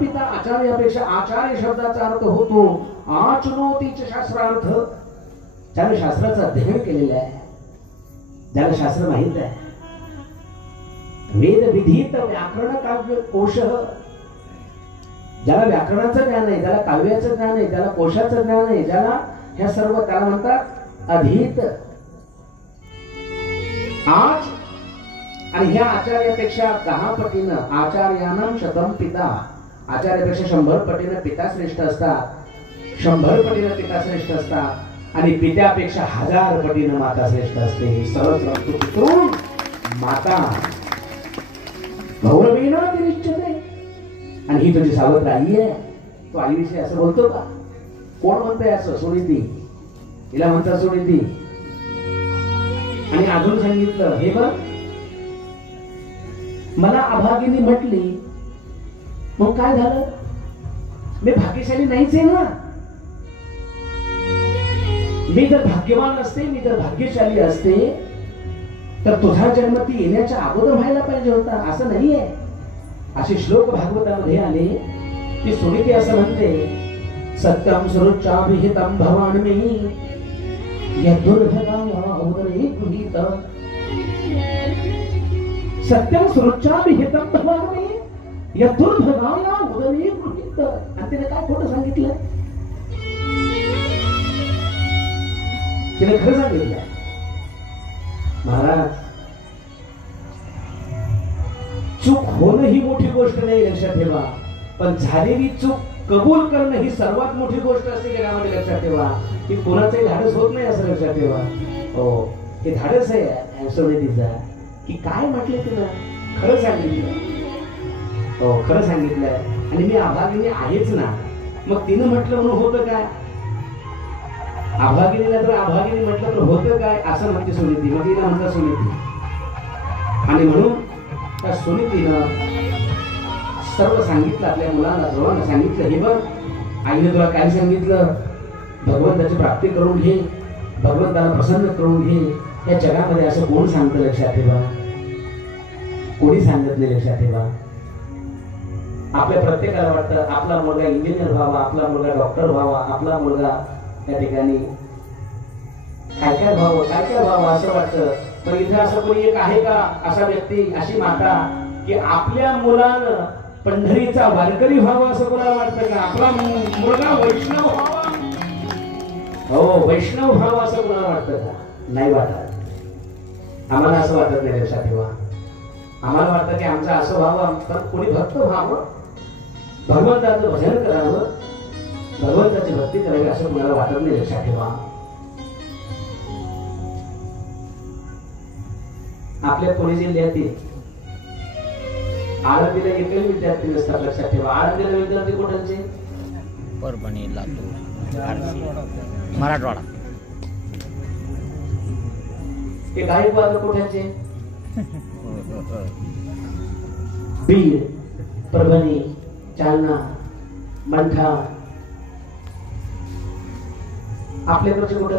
पिता आचार्यापेक्षा आचार्य शब्दाचा अर्थ होतो आचनोतीच शास्त्रार्थ. ज्याने शास्त्राचं अध्ययन केलेलं आहे, ज्याला शास्त्र माहित आहे, वेद विधित व्याकरण काव्य कोश, ज्याला व्याकरणाचं ज्ञान आहे, ज्याला काव्याचं ज्ञान आहे, ज्याला कोशाचं ज्ञान आहे, ज्याला ह्या सर्व त्याला म्हणतात अधीत. आज आणि ह्या आचार्यापेक्षा 10 पटीनं आचार्यानां शतम पिता, आचार्यापेक्षा 100 पटीनं पिता श्रेष्ठ असतात, 100 पटीनं पिता श्रेष्ठ असतात, आणि पित्यापेक्षा 1000 पटीनं माता श्रेष्ठ असते. सरस रक्तू पितृ माता गौरवेना निश्चिते. आणि ही तुझी सावत्र आई आहे. तो आईविषयी असं बोलतो का? कोण म्हणतंय असं? सुनीती. हिला म्हणतात सुनीती. आणि अजून सांगितलं, हे बघ मला अभागिनी म्हटली, मग काय झालं? मी भाग्यशाली नाहीच आहे ना. मी जर भाग्यवान असते, मी जर भाग्यशाली असते, तर तुझा जन्म ती येण्याच्या अगोदर व्हायला पाहिजे होता. असं नाहीये. असे श्लोक भागवतामध्ये आले की सुनीती असं म्हणते, सत्यम सुरुच्चाभिहितं भवान्मी यद्दुर्भगाया उदरे गृहीत. सत्यम सुरुच्चाभिहितं भवान्मी यद्दुर्भगाया उदरे गृहीत. आणि तिने काय खोटं सांगितलं? तिने खरं सांगितलं. महाराज, चूक होणं ही मोठी गोष्ट नाही, लक्षात ठेवा. पण झालेली चूक कबूल करणं ही सर्वात मोठी गोष्ट असते जगामध्ये. लक्षात ठेवा की कोणाचंही धाडस होत नाही, असं लक्षात ठेवा. हो, हे धाडस आहे सोनेतीचा की काय म्हटले तिनं, खरं सांगितलं. हो, खरं सांगितलंय. आणि मी अभागिनी आहेच ना. मग तिनं म्हटलं म्हणून होतं काय? अभागिनीला जर अभागिनी म्हटलं तर होतं काय, असं म्हणते सुनीती. मग तिला म्हणतात सुनीती. आणि म्हणून त्या सुनीतीनं सर्व सांगितलं आपल्या मुलांना, जोरांना सांगितलं, हे बघ आईने तुला काय सांगितलं, भगवंताची प्राप्ती करून घे, भगवंताला प्रसन्न करून घे. या जगामध्ये असं कोण सांगतं? लक्षात ठेवा, कोणी सांगत नाही. लक्षात ठेवा. आपल्या प्रत्येकाला वाटतं आपला मुलगा इंजिनियर व्हावा, आपला मुलगा डॉक्टर व्हावा, आपला मुलगा त्या ठिकाणी काय काय व्हावं असं वाटतं. पण इथे असं कोणी एक आहे का असा व्यक्ती, अशी माता की आपल्या मुलानं पंढरीचा वारकरी व्हावा असं कोणाला वाटतं का? आपला मुलगा वैष्णव व्हावा, हो वैष्णव व्हावा असं कोणाला वाटतं का? नाही वाटत. आम्हाला असं वाटत नाही. लक्षात ठेवा. आम्हाला वाटतं की आमचं असं व्हावं, तर कोणी भक्त व्हावं, भगवंताचं भजन करावं, भगवंताची भक्ती करावी असं कोणाला वाटत नाही. लक्षात ठेवा. आपल्या पुणे जिल्ह्यातील आळंदीला एकही विद्यार्थी नसतात. लक्षात ठेवा. आळंदीला विद्यार्थी कुठे? परभणी, लातूर, मराठवाडा. ते गायकवाड कुठे? बीड, परभणी, जालना, मंठा. आपल्याकडचे कुठं?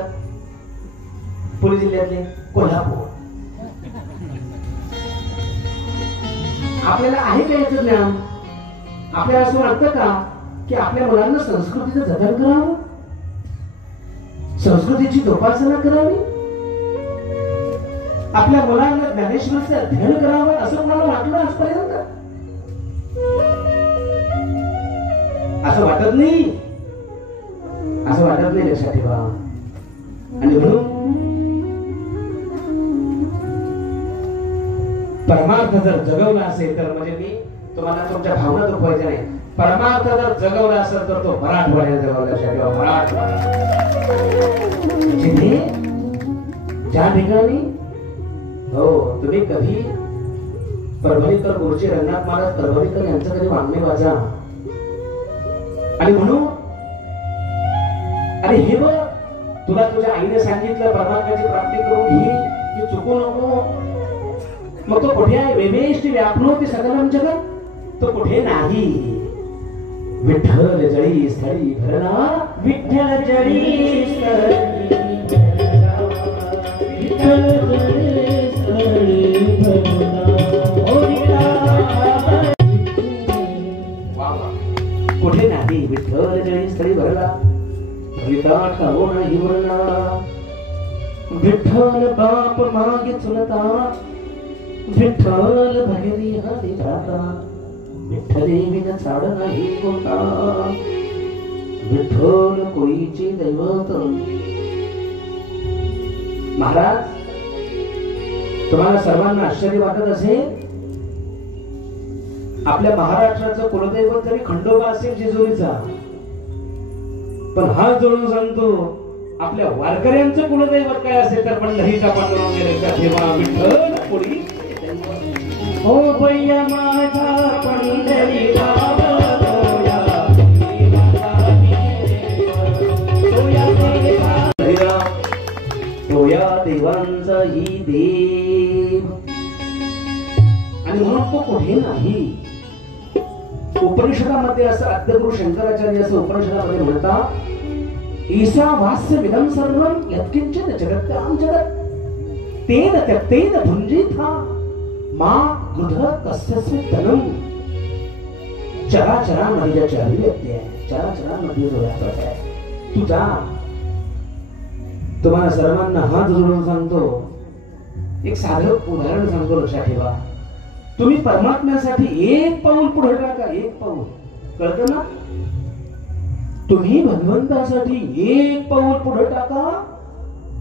पुणे जिल्ह्यातले कोल्हापूर. आपल्याला आहे का याचं ज्ञान? आपल्याला असं वाटतं का की आपल्या मुलांना संस्कृतीचं जतन करावं, संस्कृतीची जोपासना करावी, आपल्या मुलांना ज्ञानेश्वराचं अध्ययन करावं असं मला वाटलं आजपर्यंत? असं वाटत नाही. असं वाटत नाही. लक्षात ठेवा. आणि म्हणून परमार्थ जर जगवला असेल तर, म्हणजे मी तुम्हाला तुमच्या भावना दुखवायच्या नाही, परमार्थ जर जगवला असेल तर तो मराठवाड्यात जगवला. लक्षात ठेवा. मराठवाडा जिथे ज्या ठिकाणी, हो तुम्ही कधी परभणीकर गुरुजी रंगनाथ महाराज परभणीकर यांचं कधी वाङ्मय वाचा. आणि म्हणून अरे हे बघ, तुला तुझ्या आईने सांगितलं परमात्म्याची प्राप्ती करून घे, की चुकू नको. मग तो कुठे आहे? वेवेष्टि व्याप्नोति सकलं जगत्. तो कुठे नाही. विठ्ठल जळी स्थळी भरणा, विठ्ठल जळी स्थळी भरणा, विठ्ठल जळी स्थळी भरणा. वा वा. कुठे नाही विठ्ठल जळी स्थळी भरला भरिता ठावो नाही वरला विठ्ठल बाप मागे चुलता विठ्ठल भगिनी हरी राता विठ्ठले विन चाड नाही गोता विठ्ठल कोईचे दैवत महाराज तुम्हाला सर्वांना आश्चर्य वाटत असेल आपल्या महाराष्ट्राचं कुलदैवत जरी खंडोबा असेल जेजुरीचा पण हा जोडून सांगतो आपल्या वारकऱ्यांचं कुलदैवत काय असेल तर पंढरीचा पांडुरंग लक्षात ठेवा विठ्ठल कोळी हो बैया माझा पंढरीचा या देवांचा ही देव आणि म्हणून तो कुठे नाही उपनिषदामध्ये असं आद्यगुरु शंकराचार्य असं उपनिषदामध्ये म्हणतात ईसा वास्य विदम सर्वं यत्किंचित जगत्याम जगत् तेन त्यक्तेन भुंजिथा मा गृध कस्यस्य धनम चराचरामध्ये चारी व्यक्ती आहे चराचरामध्ये जोड्या आहे तू जा तुम्हाला सर्वांना हात जोडून सांगतो एक साधं उदाहरण सांगतो लक्षात ठेवा तुम्ही परमात्म्यासाठी एक पाऊल पुढे टाका एक पाऊल कळतं ना तुम्ही भगवंतासाठी एक पाऊल पुढे टाका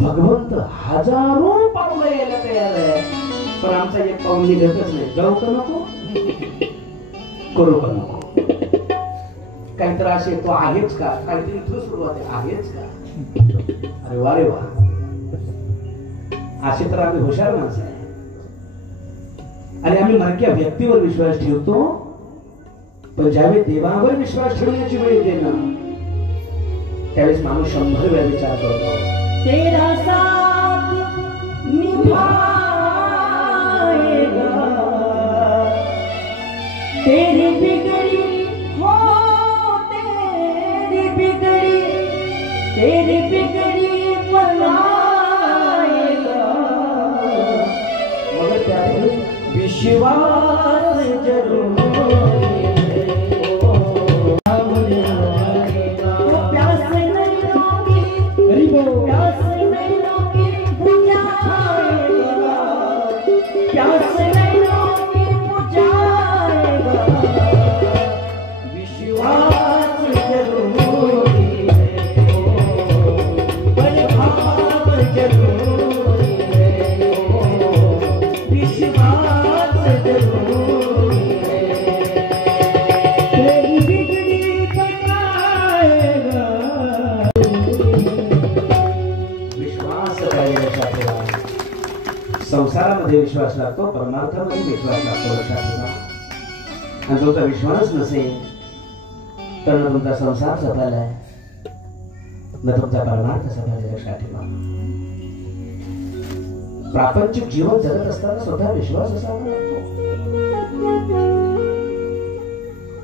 भगवंत हजारो पाऊल यायला तयार आहे पण आमचा एक पाऊल निघतच नाही जाऊ का नको करू का नको काही त्रास येतो आहेच का काहीतरी इथून सुरुवात आहेच का अरे वा रे वा असे तर आम्ही हुशार माणसं आहे आणि आम्ही मार्क्या व्यक्तीवर विश्वास ठेवतो पण ज्यावेळी देवावर विश्वास ठेवण्याची वेळ येते ना त्यावेळेस माणूस 100 वेळा विचार करतो तेरा साथ निभाएगा तेरी बिगड़ी हो तेरी बिगड़ी बनाएगा मगर त्यावेळी विश्वास जरूर संसारामध्ये विश्वास लागतो परमार्थामध्ये विश्वास लागतो लक्षात ठेवा आणि तुमचा विश्वास नसेल तर न तुमचा संसार सफल आहे न तुमचा परमार्थ सफल आहे लक्षात ठेवा प्रापंचिक जीवन जगत असताना स्वतः विश्वास असावा लागतो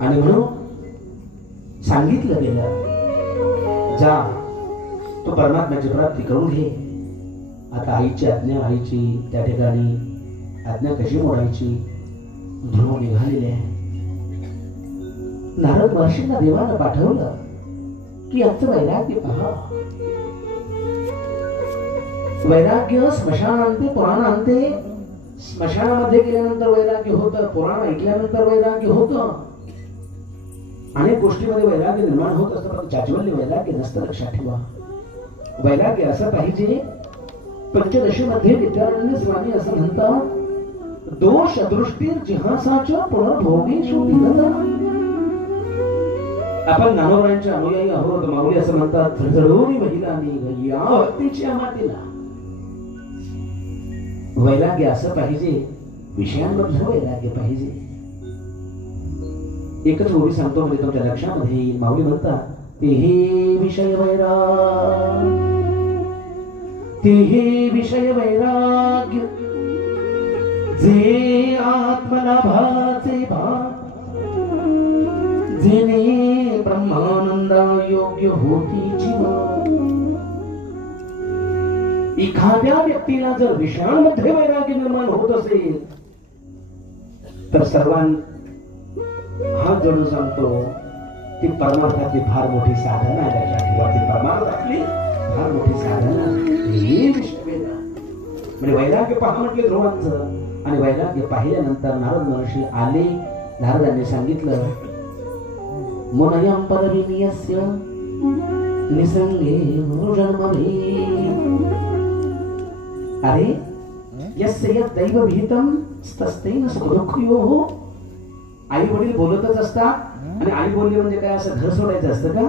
आणि म्हणून सांगितलं गेलं जा तो परमात्म्याची प्राप्ती करून घे आता आईची आज्ञा आईची त्या ठिकाणी आज्ञा कशी मोडायची ध्रुव निघालेले आहे नारद महर्षींना देवानं पाठवलं की आजचं वैराग्य पहा वैराग्य स्मशानांते पुराणांते स्मशानामध्ये गेल्यानंतर वैराग्य होतं पुराण ऐकल्यानंतर वैराग्य होतं अनेक गोष्टीमध्ये वैराग्य निर्माण होत असतं पण जाज्वल्य वैराग्य नसतं लक्षात ठेवा वैराग्य असं पाहिजे पंचदशीमध्ये विद्यारण्य स्वामी असं म्हणतात दोष दृष्टीर जिहासाच्या पुनर्भोगेषु दीनता आपण नामवरांच्या अनुयायी आहोत माऊली असं म्हणतात झळझळून महिलांनी या भक्तीच्या मातीला वैराग्य असं पाहिजे विषयांमधलं वैराग्य पाहिजे एकच ओळी सांगतो म्हणजे तुमच्या लक्षामध्ये येईल माऊली म्हणतात तेही विषय वैराग्य तेही विषय वैराग्य जे आत्मलाभाचे भाग जेणे ब्रह्मानंदा योग्य होती जीवन एखाद्या व्यक्तीला जर विषयांमध्ये वैराग्य निर्माण होत असेल तर सर्वांना हात जोडून सांगतो ती परमार्थातली फार मोठी साधना आहे. लक्षात ठेवा, ती परमार्थातली फार मोठी साधना ही विष्णुवेद. म्हणजे वैराग्य पहा म्हटले ध्रुवांचं, आणि वैराग्य पाहिल्यानंतर नारद महर्षी आले. नारदांनी सांगितलं, मुनयं परविनियस्य निसंगे जन्मभि. अरे यस्य यत् दैव विहितं तस्तेन सुखदुःखयोः. आई वडील बोलतच असतात, आणि आई बोलली म्हणजे काय असं घर सोडायचं असतं का?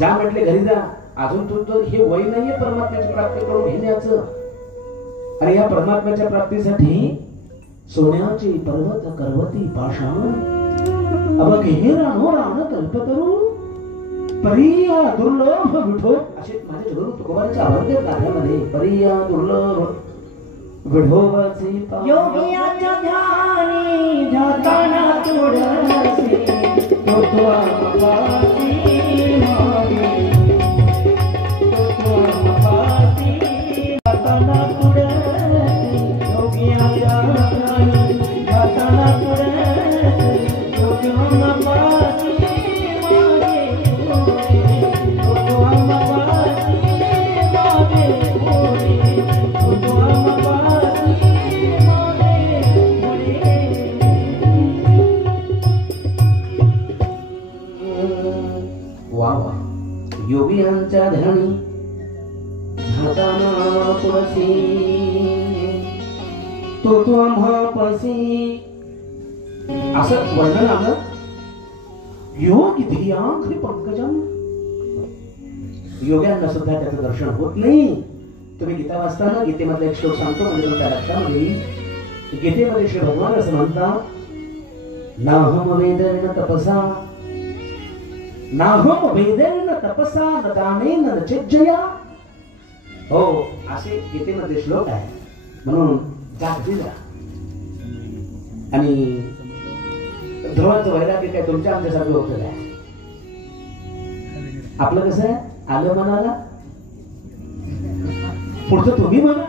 जा म्हटले घरी जा. अजून तुझं हे वय नाहीये परमात्म्याची प्राप्ती करून घेण्याचं. अरे या परमात्म्याच्या प्राप्तीसाठी सोन्याची पर्वत करवती पाषाण अवघे रानो राण कल्पतरू परिया दुर्लभ विठो. असे माझ्या गुरु तुकोबांच्या अभंग गाण्यामध्ये परिया दुर्लभ विठोबाचे योगियाच्या ध्यानी जाताना तुळसी तो आपासी मागे, तो आपासी जाताना तुळसी. योगियाच्या ध्यानी जाताना तुळसी तो आपासी मागे, तो आपासी मागे तो आपासी. योगियांच्या ध्यानी जाताना तुळसी तो आम्हापासी. असं वर्णन आलं. योग धियांघ्रि पंकजम. योग्यांना सुद्धा त्याचं दर्शन होत नाही. तुम्ही गीता वाचताना गीतेमधला एक श्लोक सांगतो, म्हणजे तुमच्या लक्षामध्ये येईल. गीतेमध्ये श्री भगवान असं म्हणतात, नाहम वेदेन तपसा नाहम वेदेन तपसा न दानेन न चिज्जया. हो, असे गीतेमध्ये श्लोक आहे. म्हणून जागती जा. आणि ध्रुवांचं वैराग्य काय तुमच्या आमच्यासारखं होतं काय? आपलं कसं आहे, आलं मनाला पुढचं तुम्ही म्हणा.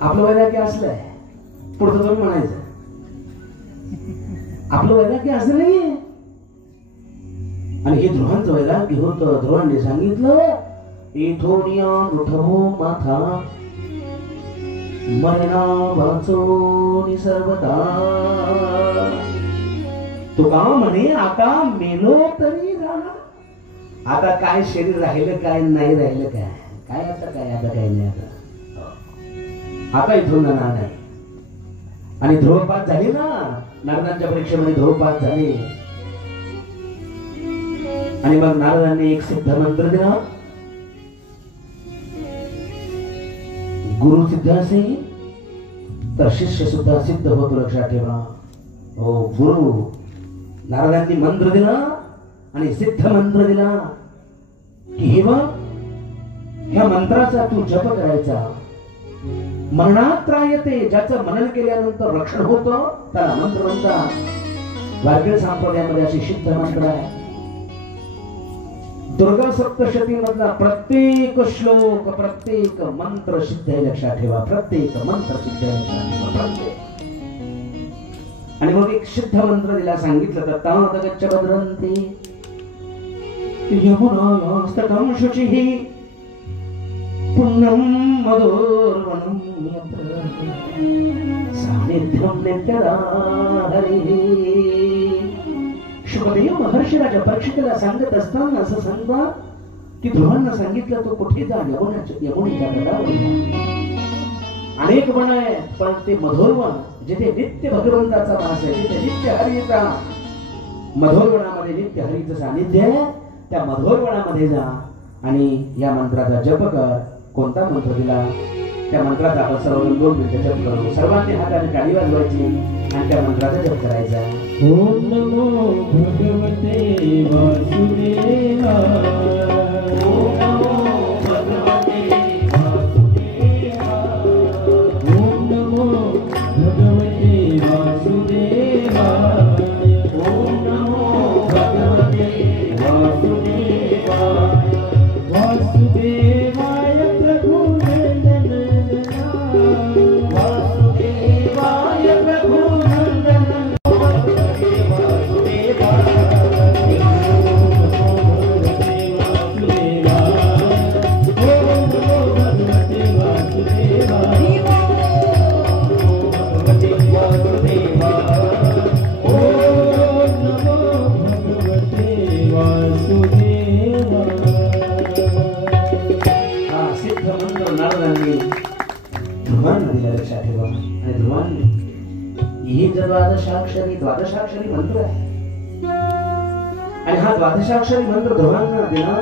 आपलं वैराग्य असलंय, पुढचं तुम्ही म्हणायचं. आपलं वैराग्य असं नाहीये. आणि हे ध्रुवांचं वैराग्य होतं. ध्रुवांनी सांगितलं, इथोनिया उठवो माथा मरणा वाचो सर्वदा. तुका म्हणे आता मेलो तरी राहणार. आता काय शरीर राहिलं काय नाही राहिलं काय, काय आता काय, आता काय नाही. आता इथून जाणार नाही. आणि ध्रुव पास झाले ना, नारदांच्या परीक्षेमध्ये ध्रुव पास झाले. आणि मग नारदांनी एक सिद्ध मंत्र दिला. गुरु सिद्ध असेल तर शिष्य सुद्धा सिद्ध होतो. लक्षात ठेवा. हो, गुरु नारदांनी मंत्र दिला आणि सिद्ध मंत्र दिला की हे बघ, ह्या मंत्राचा तू जप करायचा. मरणात त्रायते, ज्याचं मनन केल्यानंतर रक्षण होतं त्याला मंत्र म्हणतात. वारकरी संप्रदायामध्ये अशी सिद्ध मंत्र आहे. दुर्गा सप्तशती मधला प्रत्येक श्लोक, प्रत्येक मंत्र सिद्ध आहे. लक्षात ठेवा, प्रत्येक मंत्र सिद्ध आहे. प्रत्येक. आणि मग एक सिद्ध मंत्र दिला. सांगितलं तर तात गच्छ भद्रन्ते यमुनास्तकं शुचिः पुण्यं मधुर्वनं यत्र सानिध्यं नित्यदा हरिः. शुकदेव महर्षी राजा परीक्षितला सांगत असताना असं सांगतात की ध्रुवांना सांगितलं, तो कुठे जा, यमुनेच्या तटावर जा. अनेक वन आहे, पण ते मधुरवन जिथे नित्य भगवंताचा वास आहे, तिथे नित्य हरीचा, मधुरवनामध्ये नित्य हरीचं सानिध्य आहे. त्या मधुरवनामध्ये जा आणि या मंत्राचा जप कर. कोणता मंत्र दिला? त्या मंत्राचा आपण सर्वजण 2 मिनिटं जप करू. सर्वांनी हाताने टाळी वाजवायची आणि त्या मंत्राचा जप करायचा. ओम नमो भगवते वासुदेवा. ओम नमो भगवते वासुदेवा. ओम नमो भगवते वासुदेवा. ओम नमो भगवते वासुदेवा. वासुदेवाय प्रभु नंदना. वासुदेवाय प्रभु नंदना. द्वादशाक्षरी मंत्र आहे. आणि हा द्वादशाक्षरी मंत्र ध्रुवांना दिला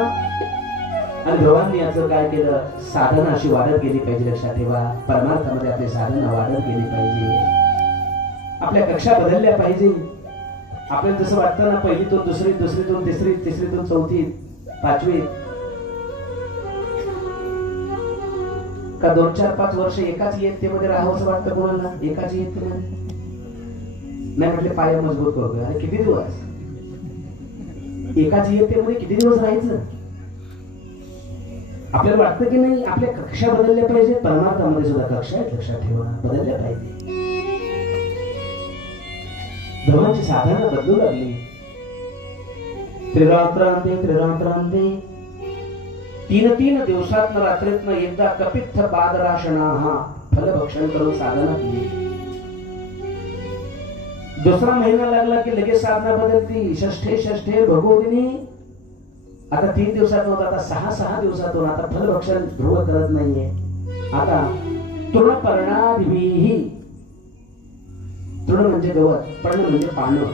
आणि ध्रुवांनी याचं काय केलं, साधना अशी वाढत गेली पाहिजे. लक्षात ठेवा, परमार्थामध्ये आपली साधना वाढत गेली पाहिजे. आपल्या कक्षा बदलल्या पाहिजे. आपल्याला जसं वाटतं ना, पहिलीतून दुसरी, दुसरीतून तिसरी, तिसरीतून चौथी, पाचवी, का 2, 4, 5 वर्ष एकाच इयत्तेमध्ये राहावं असं वाटतं कोणाला? एकाच इयत्तेमध्ये नाही म्हटले पाया मजबूत करू. अरे किती दिवस एकाच इयत्तेमध्ये किती दिवस राहायचं? आपल्याला वाटतं की नाही आपल्या कक्षा बदलल्या पाहिजे. परमार्थामध्ये सुद्धा कक्षा आहेत, लक्षात ठेवा, बदलल्या पाहिजे. धर्माची साधना बदलू लागली. त्रिरात्रांते 3 दिवसात रात्रीतनं एकदा कपित्थ पादराशना हा फलभक्षण करून साधना केली. दुसरा महिना लागला की लगेच साधना बदलती. षष्ठे भगवदिनी आता 3 दिवसात नव्हतं, आता 6 दिवसातून आता फलभक्षण ध्रुव करत नाहीये. आता तृणपर्णादिभिः, तृण म्हणजे गवत, पर्ण म्हणजे पानं.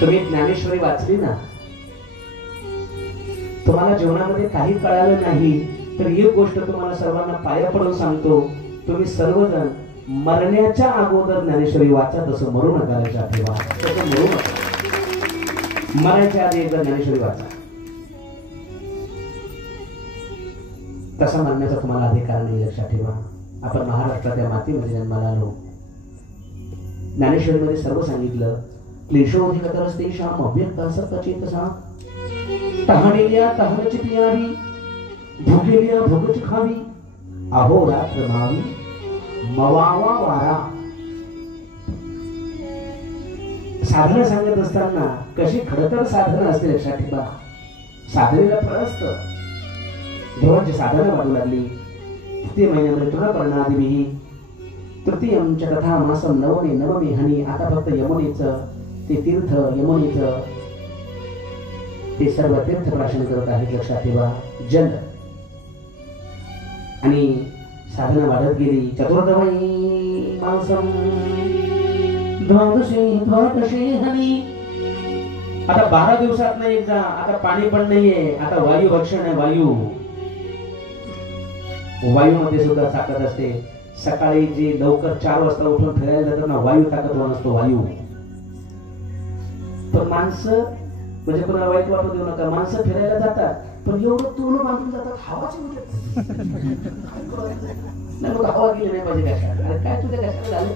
तुम्ही ज्ञानेश्वरी वाचली ना, तुम्हाला जीवनामध्ये काही कळालं नाही तर एक गोष्ट तुम्हाला सर्वांना पाया पडून सांगतो, तुम्ही सर्वजण मरण्याच्या अगोदर ज्ञानेश्वरी वाचा. तसं मरू नका, लक्षात ठेवा, तसं मरू नका. मरायच्या आधी एकदा ज्ञानेश्वरी वाचा. तसा मरण्याचा तुम्हाला अधिकार नाही, लक्षात ठेवा. आपण महाराष्ट्राच्या मातीमध्ये जन्माला आलो. ज्ञानेश्वरीमध्ये सर्व सांगितलं. क्लेशोधिकतरस्तेषाम् अव्यक्तासक्तचेतसा, तहानेल्या तहानची पियावी, भुकेल्या भुकची खावी, अहोरात्र मावी मवावा वारा. साधना सांगत असताना कशी खडतर साधना असते, लक्षात ठेवा. साधनेला फळ असतं. देवाची साधना वाढू लागली. तृतीय महिन्यामध्ये तृणपर्णादिभिः, तृतीयं च तथा मासं नवमे नवमे हनी. आता फक्त यमुनेचं ते तीर्थ, यमुनेचं ते सर्व तीर्थ प्राशन करत आहेत, लक्षात ठेवा. जल आणि साधना वाढत गेली. चतुर्दवै मासं द्वादशे हनी. आता 12 दिवसात नाही एकदा. आता पाणी पण नाहीये, आता वायू भक्षण आहे. वायूमध्ये सुद्धा ताकद असते. सकाळी जे लवकर 4 वाजता उठून फिरायला जातात ना, वायू ताकदवान असतो, वायू. पण माणसं, म्हणजे कोणाला वाईट वाटू देऊ नका, माणसं फिरायला जातात पण एवढं तुला बांधून जातात, हवाची नाही मग हवा गेली नाही पाहिजे कशाला. अरे काय तुझ्या कशाला झालं?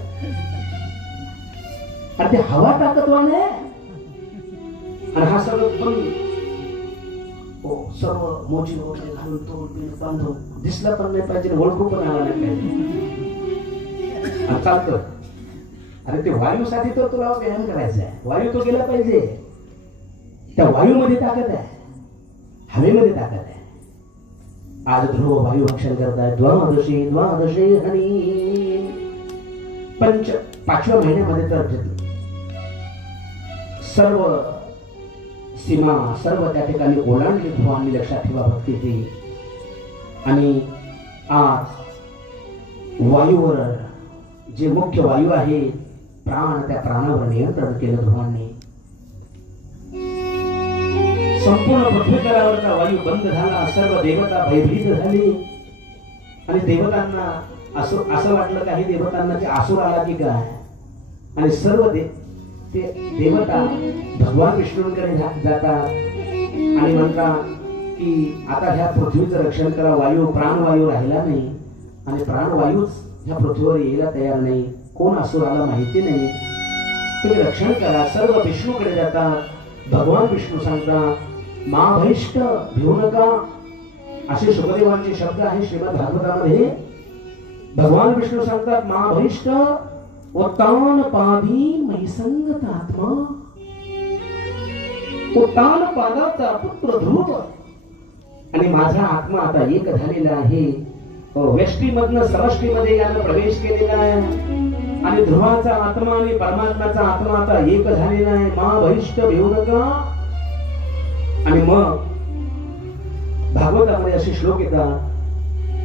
अरे ते हवा ताकदवान आहे. आणि हा सगळं पण सर्व मोठी वगैरे घालून तोडून बांधून दिसला पण नाही पाहिजे, ओळखू पण आला नाही पाहिजे, चालतं. अरे ते वायूसाठी तर तुला व्यायाम करायचा आहे. वायू तो गेला पाहिजे. त्या वायूमध्ये ताकद आहे, हवेमध्ये ताकद आहे. आज ध्रुव वायू भक्षण करताय. द्वादशे हनी. 5व्या महिन्यामध्ये तर सर्व सीमा, सर्व त्या ठिकाणी ओलांडली भगवाननी, लक्षात ठेवा, भक्तीची. आणि आज वायूवर, जे मुख्य वायू आहे प्राण, त्या प्राणावर नियंत्रण केलं भगवाननी. संपूर्ण पृथ्वीतलावरचा वायू बंद झाला. सर्व देवता भयभीत झाली. आणि देवतांना असं वाटलं, काही देवतांना ते आसूर आला की काय. आणि सर्व ते देवता भगवान विष्णूंकडे जातात आणि म्हणतात की आता ह्या पृथ्वीचं रक्षण करा. वायू, प्राणवायू राहिला नाही आणि प्राणवायूच ह्या पृथ्वीवर यायला तयार नाही. कोण असुर आला माहिती नाही, तुम्ही रक्षण करा. सर्व विष्णूकडे जातात. भगवान विष्णू सांगतात मा भैष्ट भिवू नका, असे शुकदेवांचे शब्द आहे श्रीमद भागवतामध्ये. भगवान विष्णू सांगतात मा भैष्ट उत्तान पादी मैसंगतात्मा. उत्तान पादाचा पुत्र ध्रुव आणि माझा आत्मा आता एक झालेला आहे. व्यष्टीमधनं समष्टीमध्ये यानं प्रवेश केलेला आहे. आणि ध्रुवाचा आत्मा आणि परमात्म्याचा आत्मा आता एक झालेला आहे. मा भैष्ट भिवू नका. आणि मग भागवतामध्ये असे श्लोक येतात.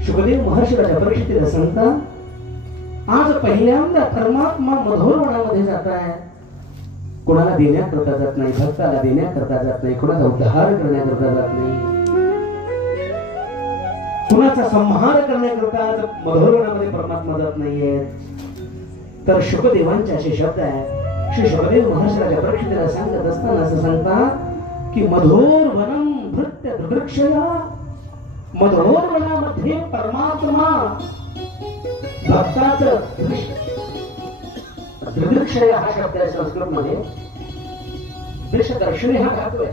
शुकदेव महर्षी राजा परीक्षितीला सांगतात आज पहिल्यांदा परमात्मा मधुरवनामध्ये जात आहे. कोणाला देण्याकरता जात नाही, भक्ताला देण्याकरता जात नाही, कोणाचा उद्धार करण्याकरता जात नाही, कुणाचा संहार करण्याकरता मधुरवनामध्ये परमात्मा जात नाहीये. तर शुकदेवांचे असे शब्द आहेत. श्री शुकदेव महर्षीच्या परीक्षेला सांगत असताना असं सांगतात की मधुर वनम भृत्य दृदृक्षया, मधुर वनामध्ये परमात्मा भक्ताचं दृदृक्षय हा शब्द आहे संस्कृत मध्ये. दृश्य दर्शने हा धातू आहे.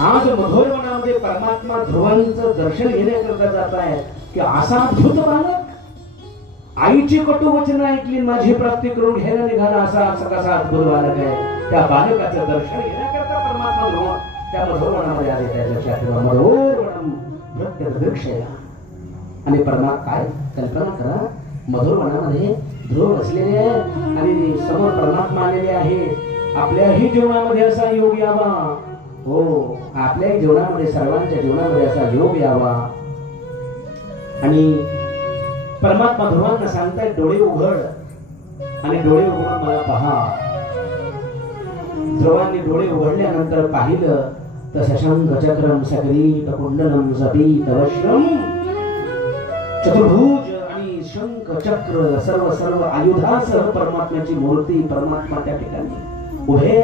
आज मधुर वनामध्ये परमात्मा ध्रुवांचं दर्शन घेण्याकरता जात आहे की असा अद्भुत बालक आईची कटू वचन ऐकली, माझी प्राप्ती करून घ्यायला निघाला, असा कसा अद्भुत बालक आहे. त्या बालकाचं दर्शन घेण्याकरता परमात्मा ध्रुव त्या मधुर वनामध्ये आले. त्या लक्षात ठेवा, मधुर वनम भृत्य दृदृक्षया. आणि परमात्मा काय कल्पना करा, मधुर वनामध्ये ध्रुव बसलेले आहे आणि समोर परमात्मा आलेले आहे. आपल्याही जीवनामध्ये असा योग यावा. हो, आपल्याही जीवनामध्ये, सर्वांच्या जीवनामध्ये असा योग यावा. आणि परमात्मा ध्रुवांना सांगताय, डोळे उघड आणि डोळे उघडून मला पहा. ध्रुवांनी डोळे उघडल्यानंतर पाहिलं तर शशांक चक्रम सकिरीट कुंडलम सपीत वश्रम, चतुर्भुज आणि शंख चक्र सर्व सर्व आयुधासह परमात्म्याची मूर्ती, परमात्मा त्या ठिकाणी उभे.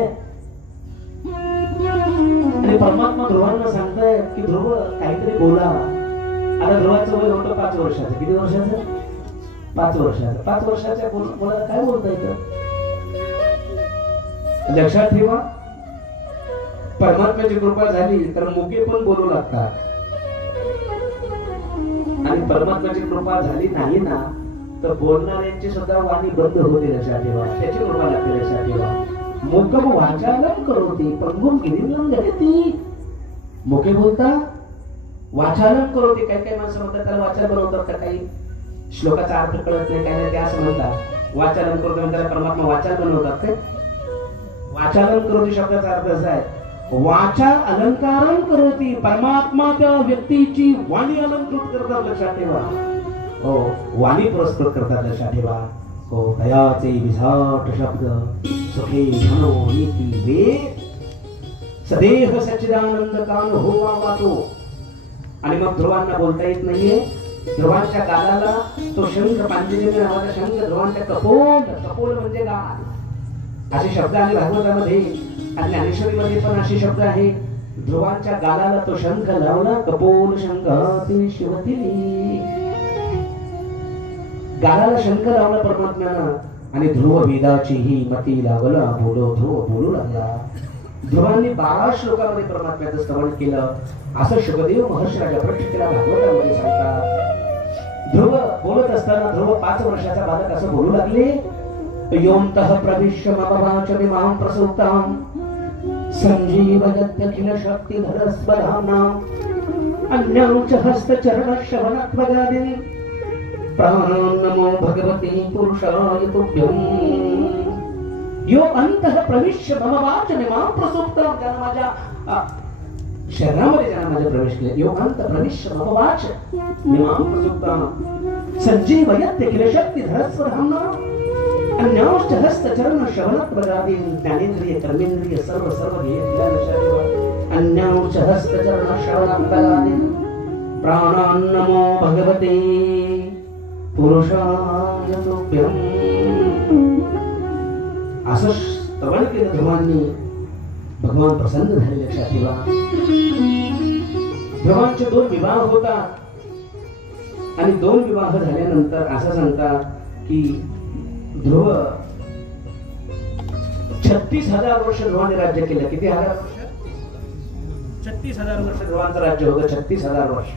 आणि परमात्मा ध्रुवांना सांगताय की ध्रुव काहीतरी बोला. आता ध्रुवाचं वय होतं 5 वर्षाचं. किती वर्षाचं? 5 वर्षाचं. 5 वर्षाच्या मुलाला काय बोलता येतं? लक्षात ठेवा, परमात्म्याची कृपा झाली तर मुके पण बोलू लागतात. आणि परमात्म्याची कृपा झाली नाही ना तर बोलणाऱ्यांची सुद्धा वाणी बंद होते. लक्षात ठेवा, त्याची कृपा लागते. लक्षात ठेवा, मुकम वाचालम करोती पंगुम गिरिम गती. मुके बोलता वाचालम करोती. काही काही माणसं म्हणतात त्याला वाचाल बनवतात का, काही श्लोकाचा अर्थ कळत नाही, काय नाही, ते असं म्हणतात. वाचालम करोती त्याला परमात्मा वाचाल बनवतात काय? वाचालम करोती शब्दाचा अर्थ असा आहे, वाचा अलंकारण करोती. परमात्मा त्या व्यक्तीची वाणी अलंकृत करतात. लक्षात ठेवा, हो, वाणी पुरस्कृत करतात. लक्षात ठेवा, हो, दयाचे विसाट शब्द सुखे घनो नीती वेद सदेह सच्चिदानंद कान होवा वातो. आणि मग ध्रुवांना बोलता येत नाहीये. ध्रुवांच्या गालाला तो शंख, पांजरी नावाचा शंख, ध्रुवांच्या कपोल म्हणजे गाल असे शब्द आहे भागवतामध्ये. आणि ज्ञानेश्वरीमध्ये पण असे शब्द आहे. ध्रुवांच्या गालाला तो शंख लावला, कपोल शंख ती शिवतिली. गालाला शंख लावला परमात्म्यानं आणि ध्रुव वेदाची ही मती लावला, बोलो ध्रुव बोलू लागला. ध्रुवांनी 12 श्लोकामध्ये परमात्म्याचं स्तवन केलं. असं शुकदेव महर्षीच्या परीक्षेला भागवतामध्ये सांगतात. ध्रुव बोलत असताना ध्रुव 5 वर्षाचा बालक असं बोलू लागले, योमतः प्रविश्य ममवाच विमां प्रसूतां संजीवयत्यखिल शक्तिधरस्वधाम्नां अन्यं च हस्तचरणश्रवणत्वगादीन् प्राणो नमो भगवते पुरुषाय तुभ्यं. यो अंतः प्रविश्य ममवाच विमां प्रसूतां. ज्यानं माझ्या शरीरामध्ये ज्यानं माझ्या प्रवेश केला, यो अंत प्रविश्य ममवाच विमां प्रसूतां संजीवयत्यखिल शक्तिधरस्वधाम्नां अन्याश्च हस्तचरण श्रवणत्वगादीन्. ज्ञानेंद्रिय कर्मेंद्रिय सर्व सर्व ध्येय लक्षात ठेवा. अन्याश्च हस्तचरण श्रवणत्वगादीन् प्राणान् नमो भगवते पुरुषाय तुभ्यं. असं स्तवन केलं ध्रुवांनी. भगवान प्रसन्न झाले. लक्षात ठेवा, ध्रुवांचे 2 विवाह होतात आणि 2 विवाह झाल्यानंतर असं सांगतात की ध्रुव 36,000 वर्ष ध्रुवाने राज्य केलं. किती हजार वर्ष? 36,000 वर्ष ध्रुवांचं राज्य होतं. 36,000 वर्ष.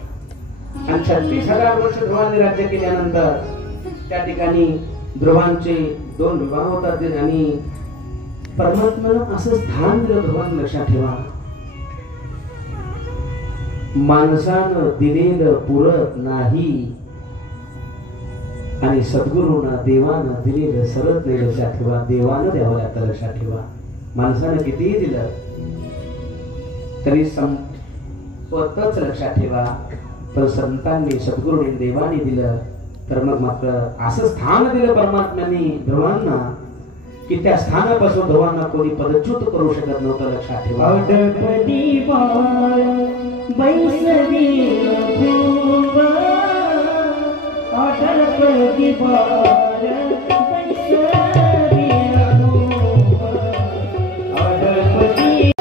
आणि 36,000 वर्ष ध्रुवाने राज्य केल्यानंतर त्या ठिकाणी ध्रुवांचे 2 विवाह होतात. आणि परमात्म्यानं असं स्थान दिलं ध्रुवांना. लक्षात ठेवा, माणसानं दिलेलं पुरत नाही आणि सद्गुरूंना देवानं दिलेलं सरत नाही. लक्षात ठेवा, देवानं द्यावं लागतं. लक्षात ठेवा, माणसानं कितीही दिलं तरी संपतच. लक्षात ठेवा, पण संतांनी, सद्गुरूंनी, देवाने दिलं तर मग मात्र असं स्थान दिलं परमात्म्याने ध्रुवांना की त्या स्थानापासून ध्रुवांना कोणी पदच्युत करू शकत नव्हतं. लक्षात ठेवा. अडपदी बाळ बैसरी ध्रुव, अडपदी बाळ बैसरी ध्रुव, अडपदी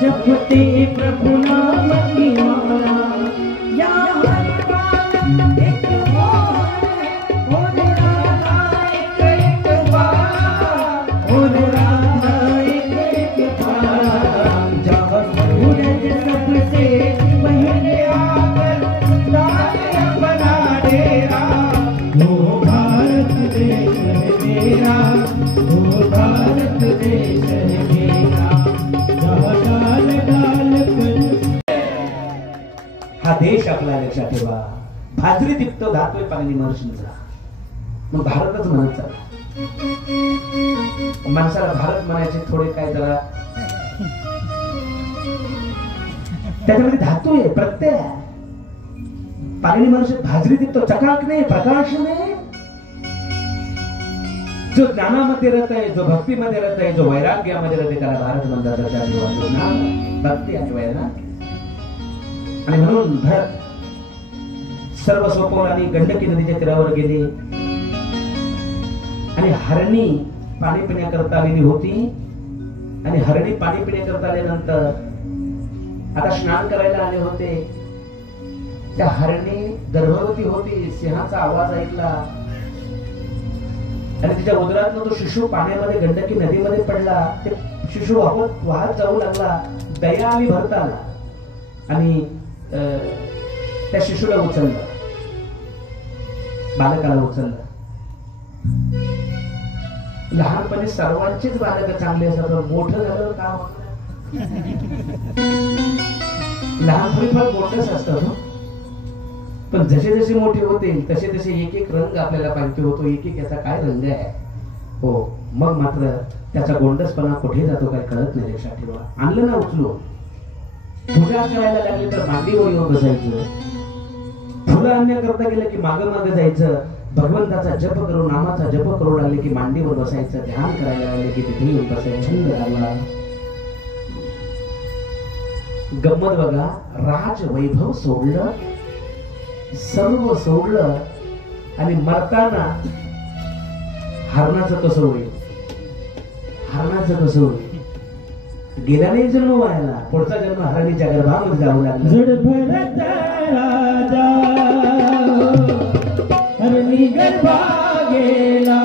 जपते प्रभु नाम की माला, या हनुमान एक और राधा एक बाला, और राधा एक बाला, जहाँ सूरज सबसे पहले आकर तारे बना डेरा, वो भारत देश है मेरा, वो भारत देश है मेरा। हा देश आपला लक्षात ठेवा. भाजरी दीप्त धातोय पाणी महर्षींचा. मग भारतच म्हणत चालला. माणसाला भारत म्हणायचे थोडे काय जरा त्याच्यामध्ये धातू आहे, प्रत्यय आहे. पाणी महर्षी भाजरी दीप्त चकाक नाही, प्रकाश नाही. जो ज्ञानामध्ये रत आहे, जो भक्तीमध्ये रत आहे, जो वैराग्यामध्ये रत आहे, त्याला भारत म्हणतात. लक्षात ठेवा. भक्ती आणि वैराग्य. आणि म्हणून भरत सर्व सोपवणारी गंडकी नदीच्या तीरावर गेले आणि हरणी पाणी पिण्याकरता आलेली होती. आणि हरणी पाणी पिण्याकरता आल्यानंतर आता स्नान करायला आले होते. त्या हरणी गर्भवती होती. सिंहाचा आवाज ऐकला आणि तिच्या उदरातून तो शिशु पाण्यामध्ये गंडकी नदीमध्ये पडला. ते शिशु वाहत जाऊ लागला. दया आणि भरत आला आणि त्या शिशूला उचललं, बालकाला उचललं. लहानपणी सर्वांचीच बालक चांगली असतात, मोठं झालं का लहानपणी फार मोठंच असतं. पण जसे जसे मोठे होतील तसे तसे एक एक रंग आपल्याला पाहिजे होतो. एक एक याचा काय रंग आहे हो. मग मात्र त्याचा गोंडसपणा कुठे जातो काय कळत नाही. लक्षात ठेवा. आणलं ना उचलून, पूजा करायला लागली तर मांडीवर येऊन बसायचं. फुलं आणण्याकरता गेलं की मागं मागं जायचं. भगवंताचा जप करू, नामाचा जप करू लागले की मांडीवर बसायचं, ध्यान करायला लागले की तिथे येऊन बसायचं, छंद लागला. गंमत बघा, राज वैभव सोडलं, सर्व सोडलं आणि मरताना हरणाचं कसं होईल? हरणाचं कसं होईल? गेला नाही जन्म व्हायला, पुढचा जन्म हरणीच्या गर्भामध्ये जाऊ लागला. हरणी गर्भा गेला,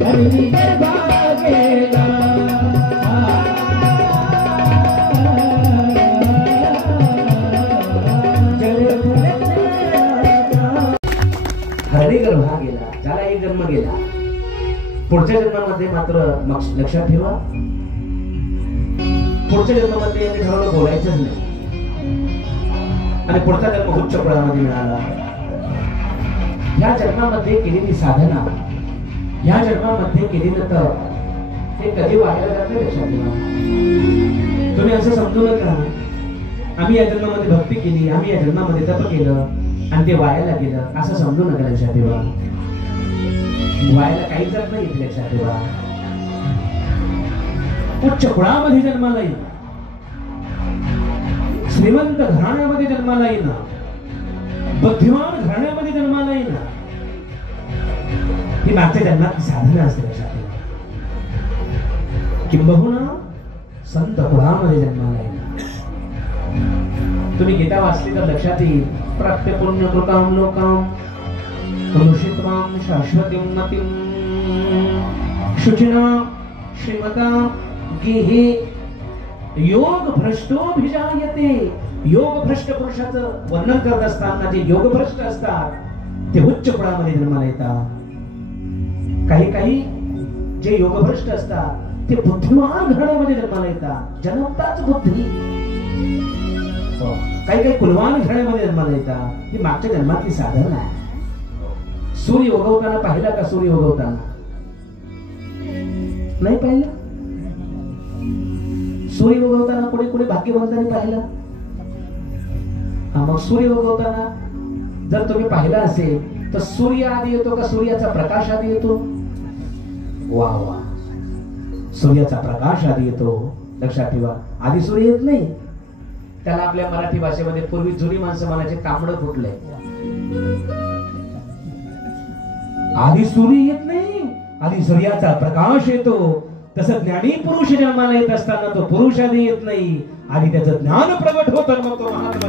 हरणी गर्भा गेला. हरणी गर्भा गेला, झाला एक जन्म गेला. पुढच्या जन्मामध्ये मात्र लक्षात ठेवा, पुढच्या जन्मामध्ये यांनी ठरवलं बोलायचंच नाही आणि पुढचा जन्म उच्च कुळामध्ये मिळाला. या जन्मामध्ये केलेली साधना, या जन्मामध्ये केलेलं तप हे कधी वाढलं जात नाही. लक्षात ठेवा, तुम्ही असं समजू नका आम्ही या जन्मामध्ये भक्ती केली, आम्ही या जन्मामध्ये तप केलं आणि ते वायाला गेलं, असं समजू नका. लक्षात ठेवा, वायाला काही जात नाही. लक्षात ठेवा, उच्च कुळामध्ये जन्माला येईल, श्रीमंत घराण्यामध्ये जन्माला येईल, बुद्धिमान घराण्यामध्ये जन्माला येईल, ही मागच्या जन्मात साधना असते. लक्षात ठेवा, किंबहुना संत कुळामध्ये जन्माला येईल. तुम्ही गीता वाचली तर लक्षात येईल, प्राप्य पुण्य कृतां लोकां ऋषित्वां शाश्वतीं मतिं शुचिनां श्रीमतां गेहे योग भ्रष्टोभिजायते. योग भ्रष्ट पुरुषाचं वर्णन करत असताना जे योग भ्रष्ट असतात ते उच्च कुळामध्ये जन्माला येतात. काही काही जे योग भ्रष्ट असतात ते बुद्धिमान घराण्यामध्ये जन्माला येतात, जन्मताच बुद्धी. काही काही कुलवान घराण्यामध्ये जन्माला येतात. ही मागच्या जन्मातली साधना आहे. सूर्य उगवताना पाहिला का? सूर्य उगवताना नाही पाहिलं. सूर्य उगवताना पुढे पुढे भाग्यवंतांनी पाहिलं. मग सूर्य उगवताना जर तुम्ही पाहिला असेल तर सूर्य आधी येतो का सूर्याचा प्रकाश आधी येतो? वा वा, सूर्याचा प्रकाश आधी येतो. लक्षात ठेवा, आधी सूर्य येत नाही. त्याला आपल्या मराठी भाषेमध्ये पूर्वी जुनी माणसं म्हणायचे तांबडं फुटलंय. आधी सूर्य येत नाही, आधी सूर्याचा प्रकाश येतो. तसं ज्ञानी पुरुष जन्माला येत असताना तो पुरुष आधी येत नाही, आधी त्याचं ज्ञान प्रगट होतं, मग तो महात्मा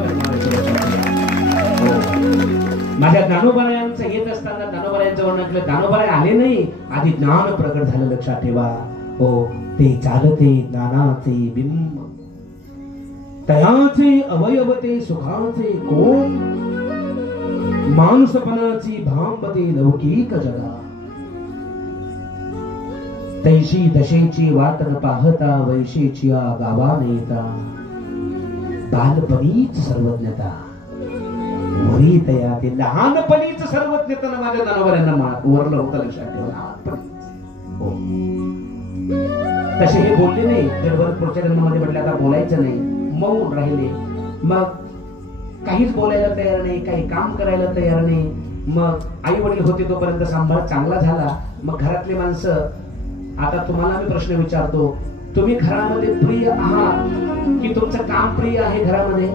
माझ्या ज्ञानोबरायांचं येत असताना ज्ञानोबरायांचं वर्णन केलं. ज्ञानोबराय आले नाही, आधी ज्ञान प्रगट झालं. लक्षात ठेवा, हो ते चालते ज्ञानाचे बिंब, तयाचे अवयव ते सुखाचे कोण, माणूसपणाची भांबते लौकिक जगा. तैशी दशेची वाट न पाहता वैशेची गावा नेता, बालपणीच सर्वज्ञता वरी तया. ते लहानपणीच सर्वज्ञता माझ्या ज्ञानोबरायांना वरलं होतं. लक्षात ठेवा, हो तसे हे बोलले नाही. जर पुढच्या जन्मामध्ये म्हटलं आता बोलायचं नाही, मौन राहिले, मग काहीच बोलायला तयार नाही, काही काम करायला तयार नाही. मग आई वडील होते तोपर्यंत सांभाळ चांगला झाला. मग घरातली माणसं, आता तुम्हाला मी प्रश्न विचारतो, तुम्ही घरामध्ये प्रिय आहात की तुमचं काम प्रिय आहे? घरामध्ये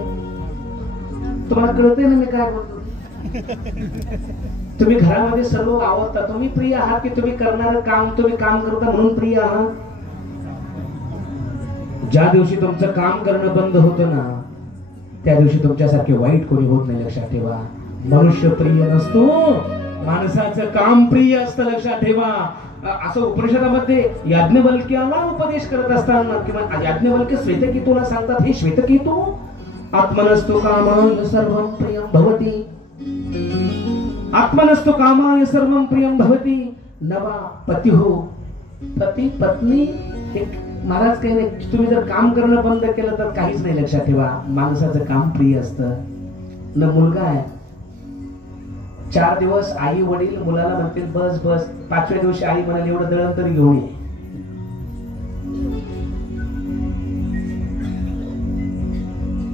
तुम्हाला कळतंय ना मी काय बोलतो? तुम्ही घरामध्ये सर्व आवडता, तुम्ही प्रिय आहात की तुम्ही करणारं काम तुम्ही काम करता म्हणून प्रिय आहात? ज्या दिवशी तुमचं काम करणं बंद होतं ना, त्या दिवशी तुमच्यासारखे वाईट कोणी होत नाही. लक्षात ठेवा, मनुष्य प्रिय नसतो, माणसाचं काम प्रिय असतं. लक्षात ठेवा, असं उपनिषदामध्ये याज्ञवल्क्याला उपदेश करत असताना किंवा याज्ञवल्क्य श्वेतकेतूला सांगतात, हे श्वेतकेतू आत्मनस्तु कामाय सर्वं प्रियं भवति, आत्मनस्तु कामाय सर्वं प्रियं भवति. नवा पती हो, पती पत्नी एक महाराज काही नाही. तुम्ही जर काम करणं बंद केलं तर काहीच नाही. लक्षात ठेवा, माणसाचं काम प्रिय असतं. न मुलगा आहे, 4 दिवस आई वडील मुलाला म्हणतील बस बस, 5व्या दिवशी आई म्हणाली एवढं दळण तरी घेऊन ये.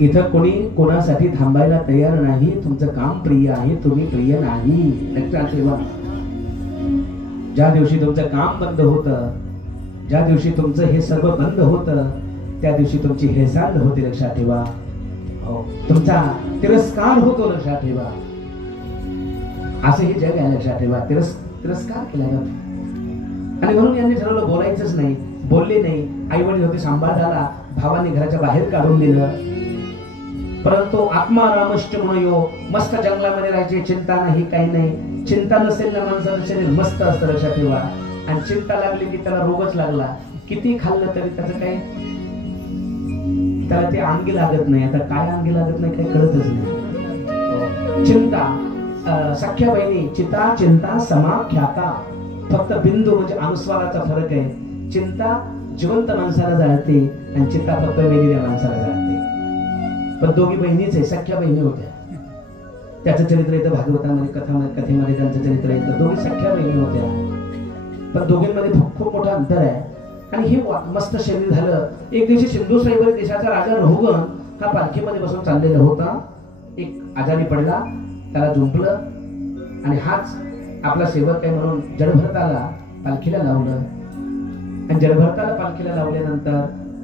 इथं कोणी कोणासाठी थांबायला तयार नाही. तुमचं काम प्रिय आहे, तुम्ही प्रिय नाही. लक्षात ठेवा. ज्या दिवशी तुमचं काम बंद होतं, ज्या दिवशी तुमचं हे सर्व बंद होतं, त्या दिवशी तुमची हेळसांड होते. लक्षात ठेवा. तुमचा तिरस्कार होतो. लक्षात ठेवा. असं हे जग आहे. लक्षात ठेवा. तिरस्कार केला जातो. आणि म्हणून यांनी ठरवलं बोलायचंच नाही. बोलले नाही. आई वडील होते, सांभाळ झाला. भावाने घराच्या बाहेर काढून दिलं. परंतु आत्मा रामश्च म्हणून मस्त जंगलामध्ये राहायचे. चिंता नाही, काही नाही. चिंता नसेल ना माणसाचं शरीर मस्त असतं. लक्षात ठेवा. आणि चिंता लागली की त्याला रोगच लागला. किती खाल्लं तरी त्याचं काय, त्याला ते अंगी लागत नाही. आता काय अंगी लागत नाही काही कळतच नाही. चिंता सख्या बहिणी, चिता चिंता समाख्याता. फक्त बिंदू म्हणजे अनुस्वाराचा फरक आहे. चिंता जिवंत माणसाला जाळते आणि चिंता फक्त मेलेल्या माणसाला जाळते. पण दोघी बहिणीच आहे, सख्या बहिणी होत्या. त्याचं चरित्र येतं भागवतामध्ये, कथेमध्ये त्यांचं चरित्र येतं. दोघी सख्या बहिणी होत्या, पण दोघींमध्ये खूप मोठं अंतर आहे. आणि हे मस्त शरीर झालं. एक दिवशी सिंधुसैबर देशाचा राजा रहुगण हा पालखीमध्ये बसून चाललेला होता. एक आजारी पडला, त्याला झुंपलं आणि हाच आपला सेवक आहे म्हणून जडभरताला पालखीला लावलं. आणि जडभरताला पालखीला लावल्यानंतर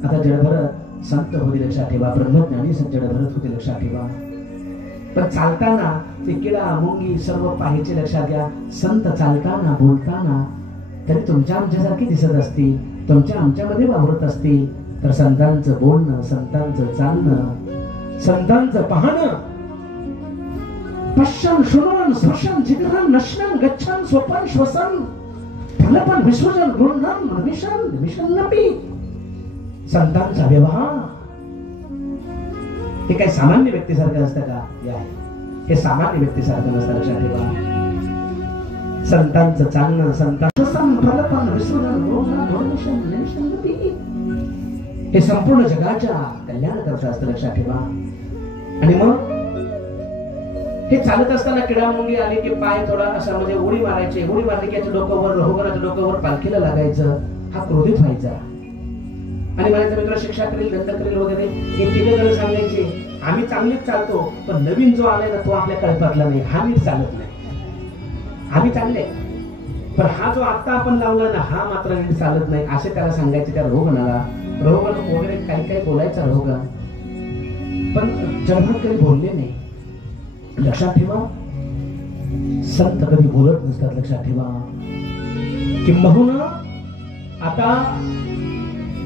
आता जडभरत संत होते. लक्षात ठेवा. ब्रह्मज्ञानी जडभरत होते. लक्षात ठेवा. पण चालताना ते किडा मुंगी सर्व पाहायचे. लक्षात घ्या. संत चालताना बोलताना तरी तुमच्या आमच्यासारखी दिसत असतील, तुमच्या आमच्यामध्ये वावरत असतील. तर संतांचं बोलणं, संतांचं चालणं, संतांचं पाहणं, पश्यन शृण्वन स्पृशन जिग्रहण नश्यन गच्छन स्वपन श्वसन फलपन विसर्जन गृह्णन विशन विषन्नपी. संतांचा व्यवहार हे काही सामान्य व्यक्तीसारखं असतं का? हे सामान्य व्यक्तीसारखं नसतं. लक्षात ठेवा. संतांचं चालणं, संतांचं फलपन विसर्जन गृह्णन विशन विषन्नपी हे संपूर्ण जगाच्या कल्याणाकरता असतं. लक्षात ठेवा. आणि मग हे चालत असताना किडा मुंगी आली की पाय थोडा असा म्हणजे उडी मारायचे. उडी मारली की याचं डोकं वर, रहुगणाचं डोकं वर पालखीला लागायचं. हा क्रोधित व्हायचा आणि म्हणायचं मित्र शिक्षा करेल, दंड करेल वगैरे. हे तिघे जण सांगायचे आम्ही चांगलीच चालतो, पण नवीन जो आलाय ना तो आपल्या कळपातला नाही, हा नीट चालत नाही. आम्ही चांगले पण हा जो आता आपण लावला ना हा मात्र नीट चालत नाही, असे त्याला सांगायचे त्या रहुगणाला. रहुगण वगैरे काही काही बोलायचं रहुगण, पण जन्मात कधी बोलले नाही. लक्षात ठेवा. संत कधी बोलत नसतात. लक्षात ठेवा. किंबहुना आता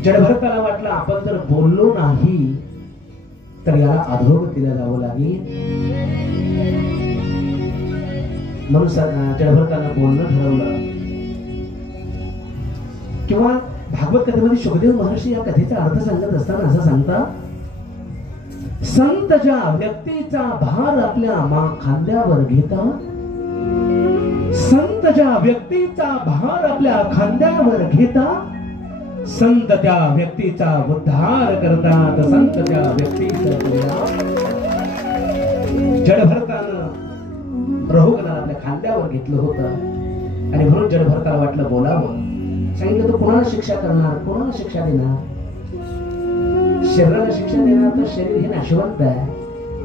जडभरताला वाटलं आपण जर बोललो नाही तर याला अधोगतीला जावं लागेल. म्हणून जडभरताला बोलणं ठरवलं. किंवा भागवत कथेमध्ये शुकदेव महर्षी या कथेचा अर्थ सांगत असताना असं सांगता, संत ज्या व्यक्तीचा भार आपल्या खांद्यावर घेता, संत ज्या व्यक्तीचा भार आपल्या खांद्यावर घेता, संत त्या व्यक्तीचा उद्धार करतात. संत त्या व्यक्तीचा जडभरतानं रहुगणाला आपल्या खांद्यावर घेतलं होतं आणि म्हणून जडभरताला वाटलं बोलावं. सांगितलं तो कोणाला शिक्षा करणार, कोणाला शिक्षा देणार? शरीराला शिक्षा देणार तर शरीर हे नाशवंत आहे.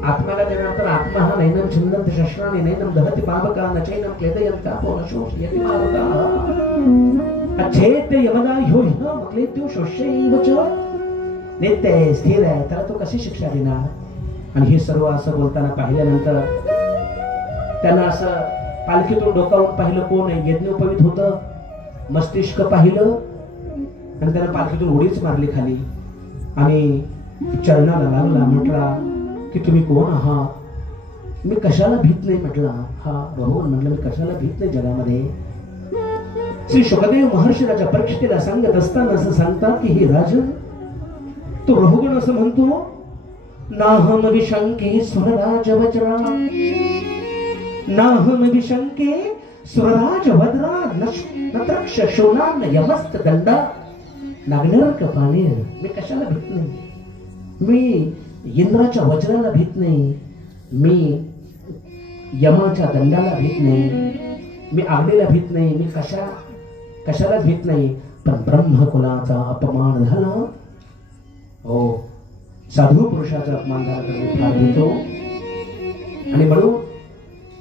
आत्म्याला देणार तर आत्मा हा नैनम छिंदंत शस्त्राणि नैनम दहति पावका न चैनम क्लेदयं कापो न शोषयति मारुता अच्छेते यमदा ह्यो ह्य मक्लेत्यो शोष्यैव च. नित्य स्थिर आहे, त्याला तो कशी शिक्षा देणार? आणि हे सर्व असं बोलताना पाहिल्यानंतर त्यांना असं पालखीतून डोकावून पाहिलं. कोण आहे? यज्ञोपवीत होतं. मस्तिष्क पाहिलं आणि त्याला पालखीतून उडीच मारली खाली आणि चरणाला लागला. म्हटला की तुम्ही कोण आहात? मी कशाला भीत नाही म्हटला. हा रहुगण म्हटलं मी कशाला भीत नाही जगामध्ये. श्री शुकदेव महर्षी राजा परीक्षितीला सांगत असताना असं सांगतात की हे राजन, तो रहुगण असं म्हणतो, नाहम विशंके सुरराज वज्रा, नाहम विशंके सुरराज वज्रा नत्रक्ष शोनान यमस्त दंडा. नागनेर का पाणीर, मी कशाला भीत नाही. मी इंद्राच्या वज्राला भीत नाही, मी यमाच्या दंडाला भीत नाही, मी आगडीला भीत नाही, मी कशाला भीत नाही. पण ब्रह्मकुलाचा अपमान झाला. हो, साधू पुरुषाचा अपमान झाला तर मी ठार देतो. आणि म्हणून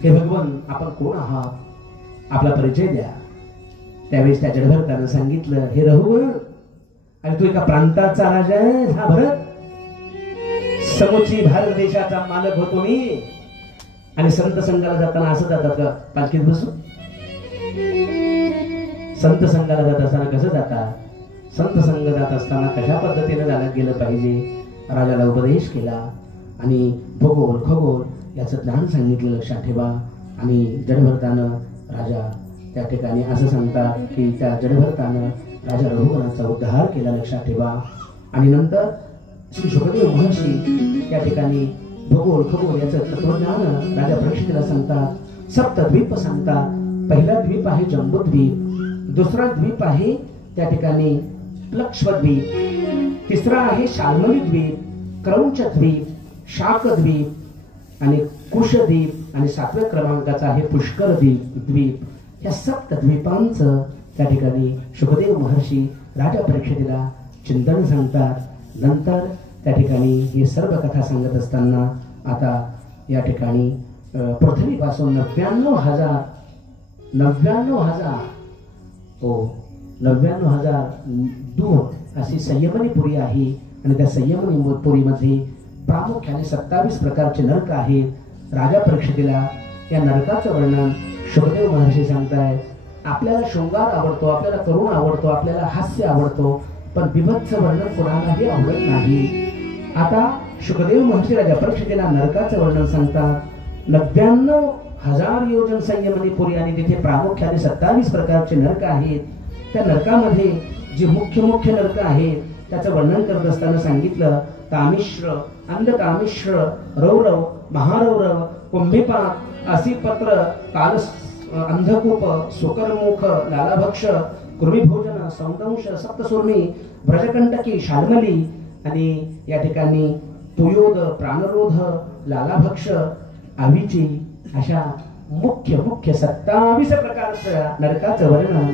हे भगवान आपण कोण आहात आपला परिचय द्या. त्यावेळेस त्या जडभरतानं सांगितलं, हे रघुवर, आणि तू एका प्रांताचा राजा आहे हा भरत. समोची भारत देशाचा मालक होतो मी. आणि संत संघाला जाताना असं जातात का पालखीत बसून? संत संघाला जात असताना कसं जातात? संत संघ जात असताना कशा पद्धतीने जाण्यात गेलं पाहिजे राजाला उपदेश केला. आणि भूगोल खगोल याचं ज्ञान सांगितलं, लक्षात ठेवा. आणि जडभरतानं राजा त्या ठिकाणी असं सांगतात की त्या जडभरतानं राजा रघुवंशाचा उद्धार केला, लक्षात ठेवा. आणि नंतर श्री शुकदेव महर्षी त्या ठिकाणी भूगोल खगोल याचं तत्वज्ञान राजा परीक्षितीला सांगतात. सप्तद्वीप सांगतात. पहिला द्वीप आहे जम्बूद्वीप, दुसरा द्वीप आहे त्या ठिकाणी लक्षद्वीप, तिसरा आहे शाल्मली द्वीप, क्रौंच द्वीप, शाकद्वीप आणि कुशद्वीप, आणि 7व्या क्रमांकाचा आहे पुष्कर द्वीप. या सप्तद्वीपांचं त्या ठिकाणी शुकदेव महर्षी राजा परीक्षितीला चिंतन सांगतात. नंतर त्या ठिकाणी ही सर्व कथा सांगत असताना आता या ठिकाणी पृथ्वीपासून 99,000 दूर अशी संयमनी पुरी आहे. आणि त्या संयमनी पुरीमध्ये प्रामुख्याने 27 प्रकारचे नरक आहेत. राजा परीक्षितीला या नरकाचं वर्णन शुकदेव महर्षी सांगतायत. आपल्याला शृंगार आवडतो, आपल्याला करुण आवडतो, आपल्याला हास्य आवडतो, पण बिभत्स वर्णन कोणालाही आवडत नाही. आता शुकदेव महर्षी राजा परीक्षितीला नरकाचं वर्णन सांगतात. 99,000 योजन संयमनी पुरी आणि तिथे प्रामुख्याने 27 प्रकारचे नरक आहेत. त्या नरकामध्ये जी मुख्य नरक आहेत त्याचं वर्णन करत असताना सांगितलं, कामिश्र, अंधकामिश्र, रौरव, महारौरव, कुंभीपाक, असिपत्र, काल, अंधकूप, सुकरमुख, लालाभक्ष, कृमिभोजन, सौंदंश, सप्तसुर्मी, व्रजकंटकी, शाल्मली, आणि या ठिकाणी पुयोद, प्राणरोध, लालाभक्ष, आविची, अशा मुख्य 27 प्रकारच्या नरकाचं वर्णन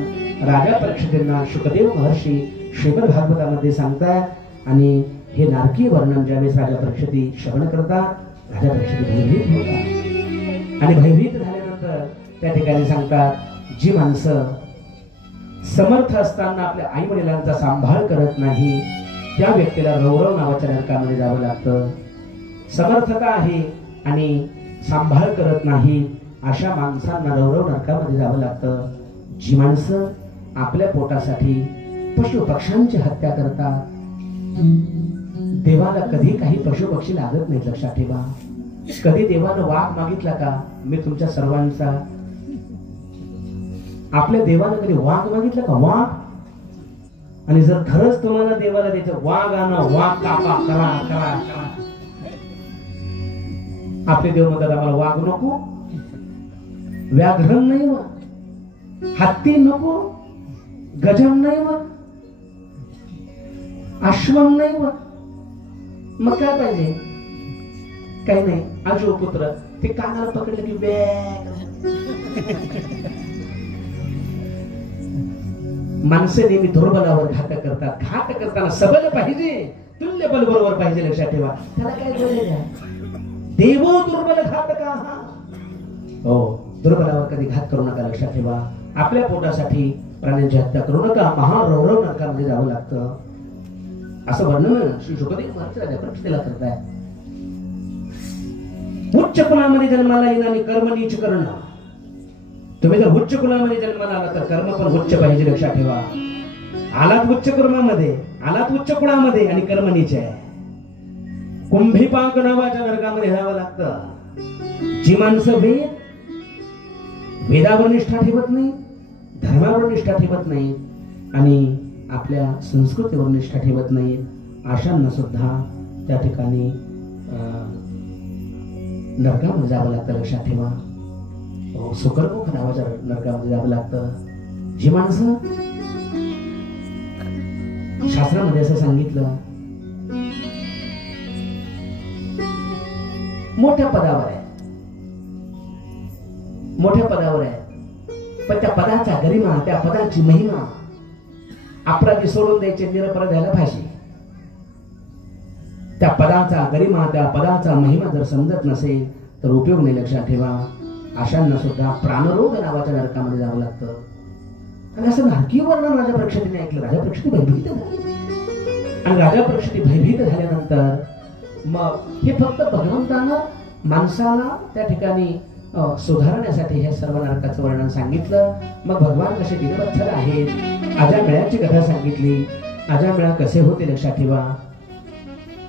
राजा परीक्षितींना शुकदेव महर्षी श्रीमद भागवतामध्ये सांगतात. आणि हे नारकीय वर्णन ज्यावेळेस राजा परीक्षिती श्रवण करतात, राजा परीक्षिती भयभीत होतात. आणि भयभीत झाल्यानंतर त्या ठिकाणी सांगतात, जी माणसं समर्थ असताना आपल्या आई वडिलांचा सांभाळ करत नाही त्या व्यक्तीला रौरव नावाच्या नरकामध्ये जावं लागतं. समर्थता आहे आणि सांभाळ करत नाही अशा माणसांना रौरव नरकामध्ये जावं लागतं. जी माणसं आपल्या पोटासाठी पशु पक्ष्यांची हत्या करतात, देवाला कधी काही पशु पक्षी लागत नाही, लक्षात ठेवा. कधी देवानं वाघ मागितला का? मी तुमच्या सर्वांचा, आपल्या देवानं कधी वाघ मागितला का? वाघ. आणि जर खरंच तुम्हाला देवाला द्यायचं, वाघ आणा, वाघ कापा, करा करा करा. आपले देव म्हणतात आम्हाला वाघ नको, व्याघ्र नाही, हत्ती नको, गजम नाही, अश्वम नाही, मग काय पाहिजे? काही नाही. आजो पुत्र ते कानाला पकडलं की बॅग. माणसं नेहमी दुर्बलावर घात करतात. घात करताना सबल पाहिजे, तुल्य बल बरोबर पाहिजे, लक्षात ठेवा. त्याला काय बोलले? देवो दुर्बल घात का? हो, दुर्बलावर कधी घात करू नका, लक्षात ठेवा. आपल्या पोटासाठी प्राण्यांची हत्या करू नका, महारौरव नरकामध्ये जावं लागतं, असं वर्णन श्री शुकदेव महर्षी राजा परीक्षितीला करताय. उच्च कुलामध्ये जन्माला येणं आणि कर्म नीच करणं. तुम्ही जर उच्च कुलामध्ये जन्माला आला तर कर्म पण उच्च पाहिजे, लक्षात ठेवा. आलात उच्च कुलामध्ये, आलात उच्च कुळामध्ये आणि कर्म नीच आहे. कुंभीपाक नावाच्या नरकामध्ये जावं लागतं. जी माणसं वेदावर निष्ठा ठेवत नाही, धर्मावर निष्ठा ठेवत नाही आणि आपल्या संस्कृतीवर निष्ठा ठेवत नाही, अशांना सुद्धा त्या ठिकाणी नरकामध्ये जावं लागतं, लक्षात ठेवा. सुकरमुख नावाच्या नरकामध्ये जावं लागतं. जी माणसं, शास्त्रामध्ये असं सांगितलं, मोठ्या पदावर आहे, मोठ्या पदावर आहे, पण त्या पदाचा गरिमा, त्या पदाची महिमा, अपराधी सोडून द्यायचे, निरपराध द्यायला फाशी. त्या पदाचा गरिमा, त्या पदाचा महिमा जर समजत नसेल तर उपयोग नाही. लक्षात ठेवा, अशांना सुद्धा प्राणरोग नावाच्या नरकामध्ये जावं लागतं. आणि असं नारकीय वर्णन राजा परीक्षितीने ऐकलं. राजा परीक्षित भयभीत झाले आणि राजा परीक्षित भयभीत झाल्यानंतर मग हे फक्त भगवंतानं माणसाला त्या ठिकाणी सुधारण्यासाठी हे सर्व नरकाचं वर्णन सांगितलं. मग भगवान कसे दीनवत्सल आहेत, अजामिळाची कथा सांगितली. अजामिळ कसे होते लक्षात ठेवा.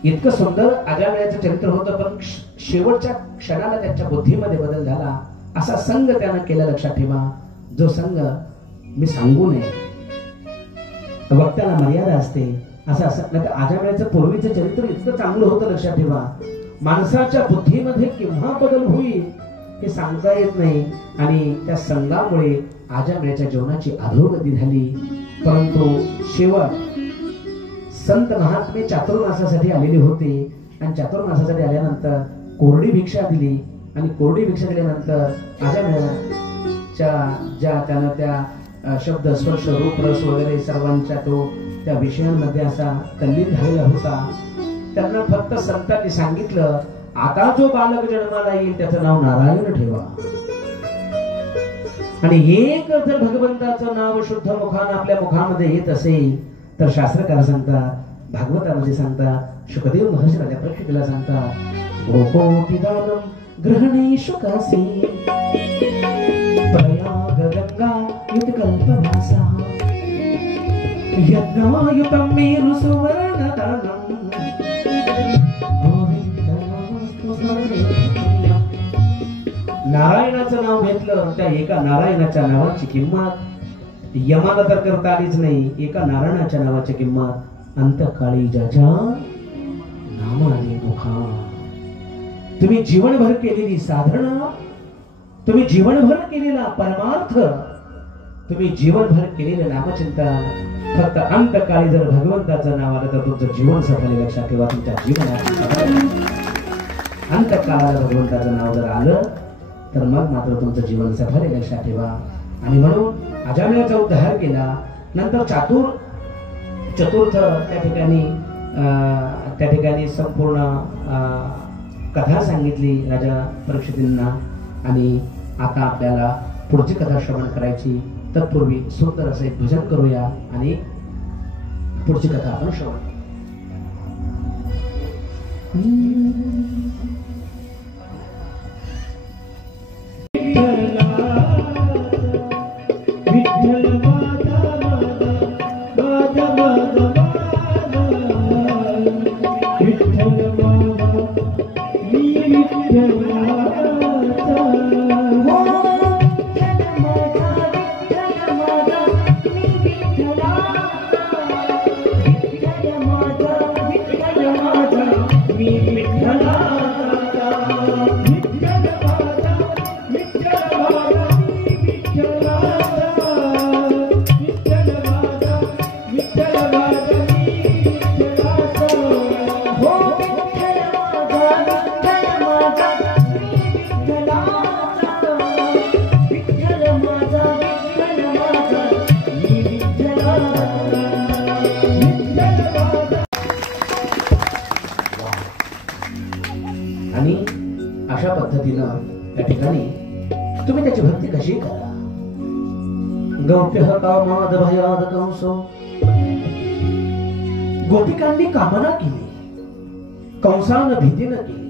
इतकं सुंदर अजामिळाचं चरित्र होतं, पण शेवटच्या क्षणाला त्यांच्या बुद्धीमध्ये बदल झाला. असा संग त्यानं केला. लक्षात ठेवा, जो संग मी सांगू नये, वक्त्याला मर्यादा असते. असं नाही तर अजामिळाचं पूर्वीचं चरित्र इतकं चांगलं होतं. लक्षात ठेवा, माणसाच्या बुद्धीमध्ये केव्हा बदल होईल हे सांगता येत नाही. आणि त्या संघामुळे अजामिळाच्या जीवनाची अधोगती झाली. परंतु शेवट संत महात्मे चातुर्मासासाठी आलेले होते आणि चातुर्मासासाठी आल्यानंतर कोरडी भिक्षा दिली. आणि कोरडी भिक्षा दिल्यानंतर अजामिळाच्या ज्या त्यानं त्या शब्द, स्पर्श, रूप, रस वगैरे सर्वांच्या तो त्या विषयांमध्ये असा तल्लीन झालेला होता. त्यांना फक्त संतांनी सांगितलं, आता जो बालक जन्माला येईल त्याचं नाव नारायण ठेवा. आणि एक जर भगवंताचं नाव शुद्ध मुखानं आपल्या मुखामध्ये येत असेल तर शास्त्रकार सांगतात, भागवतामध्ये सांगतात, शुकदेव महर्षी राजा परीक्षितीला सांगतात, गोकोटिदानम ग्रहणे शुकासी प्रयाग गंगा युतकल्पवासा यज्ञायुतं मेरु सुवर्णदानम. नारायणाचं नाव घेतलं, त्या एका नारायणाच्या नावाची किंमत यमाला तर करता आलीच नाही. एका नारायणाच्या नावाची किंमत अंतकाळी ज्याच्या नामाने मुखा. तुम्ही जीवनभर केलेली साधना, तुम्ही जीवनभर केलेला परमार्थ, तुम्ही जीवनभर केलेलं नामचिंतन, फक्त अंतकाळी जर भगवंताचं नाव आलं तर तुमचं जीवन सफल आहे. लक्षात ठेवा, तुमच्या जीवनात अंतकाळाला भगवंताचं नाव जर आलं तर मग मात्र तुमचं जीवन सफल आहे. लक्षात ठेवा. आणि म्हणून अजामिळाचा उद्धार केला. नंतर चतुर्थ त्या ठिकाणी संपूर्ण कथा सांगितली राजा परीक्षितींना. आणि आता आपल्याला पुढची कथा श्रवण करायची. तत्पूर्वी सुंदर असं एक भजन करूया आणि पुढची कथा आपण श्रवण करू. आणि अशा पद्धतीनं त्या ठिकाणी तुम्ही त्याची भक्ती कशी करा. गौप्य कामाद भयाद कंसो, गोपिकांनी कामना केली, कंसानं भीतीनं केली.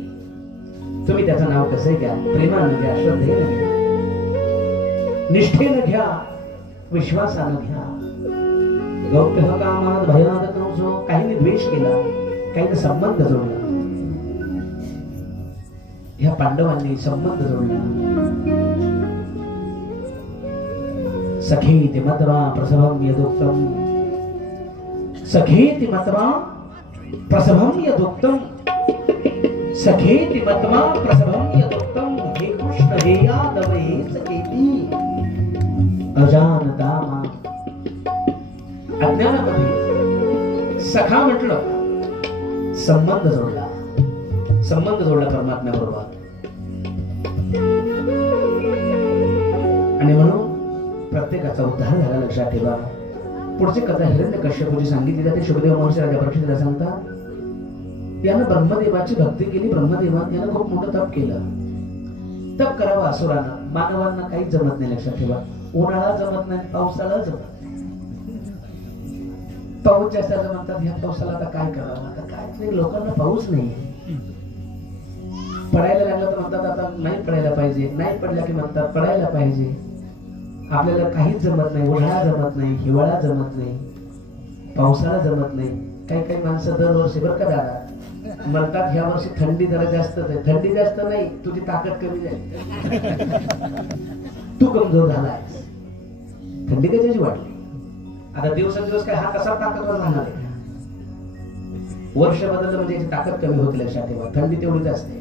तुम्ही त्याचं नाव कसं घ्या, प्रेमानं घ्या, श्रद्धेनं घ्या, निष्ठेनं घ्या, विश्वासानं घ्या. गौप्य कामाद भयाद कंसो, काहींनी द्वेष केला, काहींनी संबंध जोडला. ह्या पांडवांनी संबंध जोडला. सखेति मत्वा प्रसभं यदुक्तम, सखेति मत्वा प्रसभं यदुक्तम, सखेति मत्वा प्रसभं यदुक्तम. हे कृष्ण हे यादव हे सखेति अजानता मा. अज्ञानामध्ये सखा म्हटलं, संबंध जोडला, संबंध जोडला परमात्म्याबरोबर. आणि म्हणून प्रत्येकाचा उद्धार झाला. लक्षात ठेवा. पुढची कथा हिरण्यकश्यपूची सांगितली जाते. शुकदेव महर्षी राजा परीक्षितीला सांगतात, यानं ब्रह्मदेवाची भक्ती केली. ब्रह्मदेवानं यानं खूप मोठं तप केलं. तप करावं असुरानं. मानवांना काही जमत नाही, लक्षात ठेवा. उन्हाळा जमत नाही, पावसाळा जमत नाही. पाऊस जास्त म्हणतात, ह्या पावसाला आता काय करावं, आता काय नाही, लोकांना पाऊस नाही. पडायला लागलं तर म्हणतात आता नाही पडायला पाहिजे, नाही पडल्या की म्हणतात पडायला पाहिजे. आपल्याला काहीच जमत नाही. उन्हाळा जमत नाही, हिवाळा जमत नाही, पावसाळा जमत नाही. काही काही माणसं दरवर्षी बरं का दादा म्हणतात ह्या वर्षी थंडी जरा जास्तच आहे. थंडी जास्त नाही, तुझी ताकद कमी झाली, तू कमजोर झालायस. थंडी कशाची वाढली? आता दिवसेंदिवस काय हा कसा ताकदवर राहणार आहे? वर्ष बदललं म्हणजे याची ताकद कमी होते, लक्षात ठेवा. थंडी तेवढीच असते.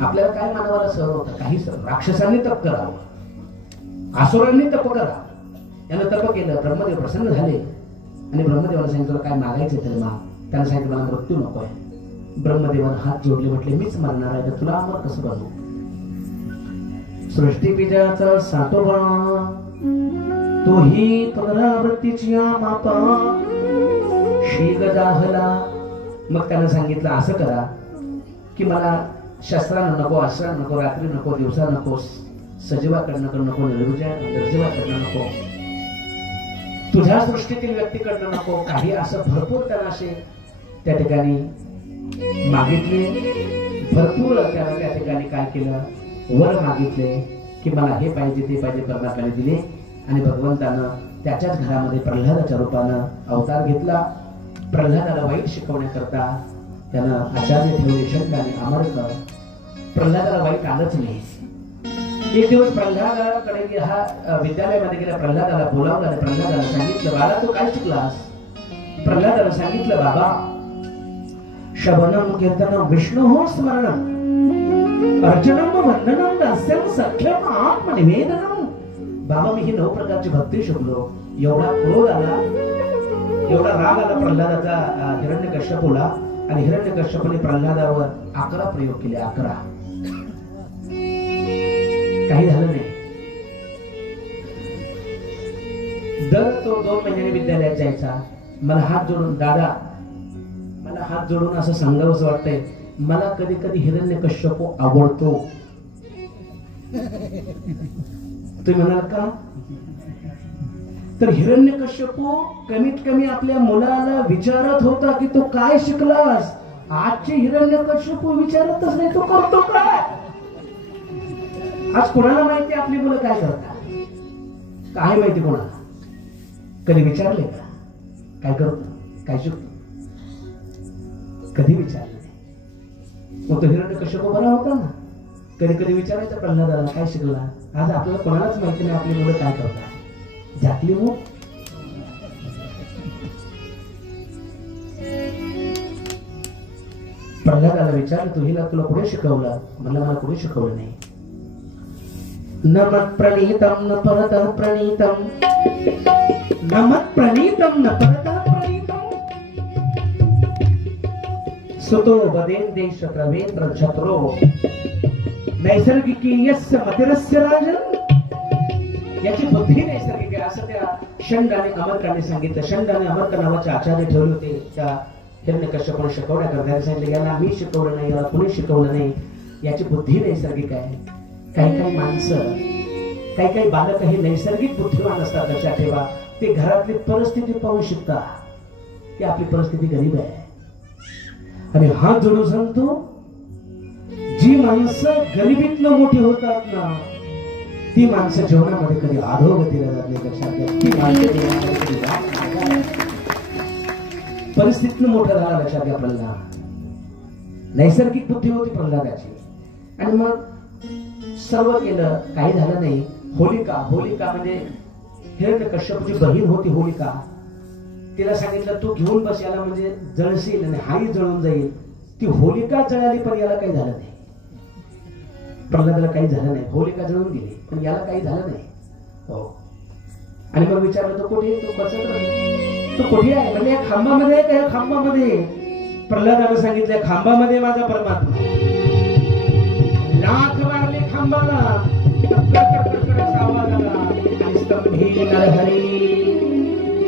आपल्याला काय मानवाला सहन होतं? काही सहन. राक्षसांनी तप करावं, असुरांनी तप करावं. यानं तप केलं. ब्रह्मदेव प्रसन्न झाले आणि ब्रह्मदेवाला सांगितलं काय मागायचं तर माग. त्यानं सांगितलं मला मृत्यू नकोय. ब्रह्मदेवानं हात जोडले, म्हटले मीच मरणार आहे तर तुला अमर कसं बनवू? सृष्टी बीजाचा सातोबा तोही पुनरावृत्तीची मापा शीग जाहला. मग त्यानं सांगितलं असं करा की मला शस्त्रानं नको, अस्त्रानं नको, रात्री नको, दिवसा नको, सजीवाकडनं नको, निर्जीवाकडनं नको, तुझ्या सृष्टीतील व्यक्तीकडनं नको, काही असं भरपूर त्याला असे त्या ठिकाणी मागितले. भरपूर त्याला त्या ठिकाणी काय केलं, वर मागितले की मला हे पाहिजे ते पाहिजे. परमात्म्याने दिले आणि भगवंतानं त्याच्याच घरामध्ये प्रल्हादाच्या रूपानं अवतार घेतला. प्रल्हादाला वाईट शिकवण्याकरता त्यानं आचार्य ठेवले शंख आणि अमर्क. प्रल्हादाला वाईट आलंच नाही. एक दिवस प्रल्हादाकडे हा विद्यालयामध्ये गेला. प्रल्हादाला बोलावलं आणि प्रल्हादाला सांगितलं बाळा तू काय शिकलास? प्रल्हादाला सांगितलं बाबा श्रवणम कीर्तनम विष्णु स्मरणम अर्चनम वंदनम दास्यम सख्यम आत्मनिवेदनम. बाबा मी ही 9 प्रकारची भक्ती शिकलो. एवढा क्रोध आला, एवढा राग आला प्रल्हादाचा हिरण्यकश्यपूला आणि हिरण्यकश्यपूने प्रल्हादावर 11 प्रयोग केले. 11 काही झालं नाही. दर तो 2 महिन्याने विद्यालयात जायचा. मला हात जोडून दादा मला हात जोडून असं सांगावंसं वाटतंय मला कधी कधी हिरण्यकश्यपू आवडतो. तुम्ही म्हणाल का? तर हिरण्यकश्यपू कमीत कमी आपल्या मुलाला विचारत होता की तू काय शिकलास. आजचे हिरण्यकश्यपू विचारतच नाही, तो करतो काय? आज कोणाला माहिती आपली मुलं काय करतात? काय माहिती कोणाला? कधी विचारले का काय करतो, काय शिकतो? कधी विचारले नाही. मग तो हिरण्यकश्यपू बरा होता ना. कधी कधी विचारायचं प्रल्हादाला काय शिकला. आज आपल्याला कोणालाच माहिती नाही आपली मुलं काय करतात. झाकली मग प्रल्हादाला विचारलं तू हिला तुला कुठे शिकवलं? मला कुठे शिकवलं नाही. न मत प्रणीतम न परतः प्रणीतम, न मत प्रणीतम न परतः प्रणीतम, सुतो वदेन शत्रवेंद्र छत्रो नैसर्गिकी यस्य मतिरस्य राजन. याची बुद्धी नैसर्गिक आहे असं त्या षंड आणि अमरकाने सांगितलं. षंड आणि अमरक नावाचे आचार्य ठेवले होते त्या हिरण्यकश्यपूला शिकवण्याकरता. सांगितलं याला मी शिकवलं नाही, याला कुणी शिकवलं नाही. याची बुद्धी नैसर्गिक आहे. काही काही माणसं, काही काही बालक हे नैसर्गिक बुद्धिवान असतात. लक्षात ठेवा. ते घरातली परिस्थिती पाहून शिकतात की आपली परिस्थिती गरीब आहे. आणि हात जोडून सांगतो जी माणसं गरिबीतनं मोठी होतात ना ती माणसं जीवनामध्ये कधी अधोगतीला जात नाही. लक्षात घ्या. ती माणसं जीवनामध्ये कधी जात नाही. परिस्थितीनं मोठं झाला. लक्षात घ्या. प्रल्हाद नैसर्गिक बुद्धी होती प्रल्हादाची. आणि मग सर्व केलं, काही झालं नाही. होलिका म्हणजे हिरण्यकश्यपूची बहीण होती होलिका. तिला सांगितलं तू घेऊन बस याला म्हणजे जळशील आणि हाही जळून जाईल. ती होलिका जळाली पण याला काही झालं नाही. प्रल्हादाला काही झालं नाही. होलिका जळून गेली पण याला काही झालं नाही. हो. आणि मग विचारलं तो कुठे? तो कसं तो कुठे आहे? म्हणजे खांबामध्ये आहे का? खांबामध्ये. प्रल्हादाने सांगितलं खांबामध्ये माझा परमात्मा. लाख मारले खांबाला, आवाज आला आणि स्तंभी नरहरी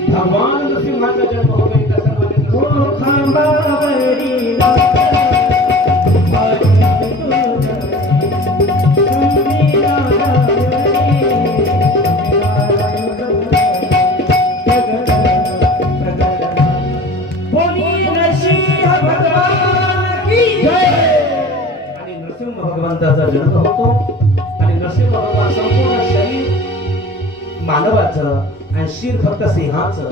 भगवान नृसिंहाचा जन्म होतो. एका सर्वांनी भगवंताचा जन्म होतो आणि नरसिंह भगवान संपूर्ण शरीर मानवाचं आणि शिर फक्त सिंहाचं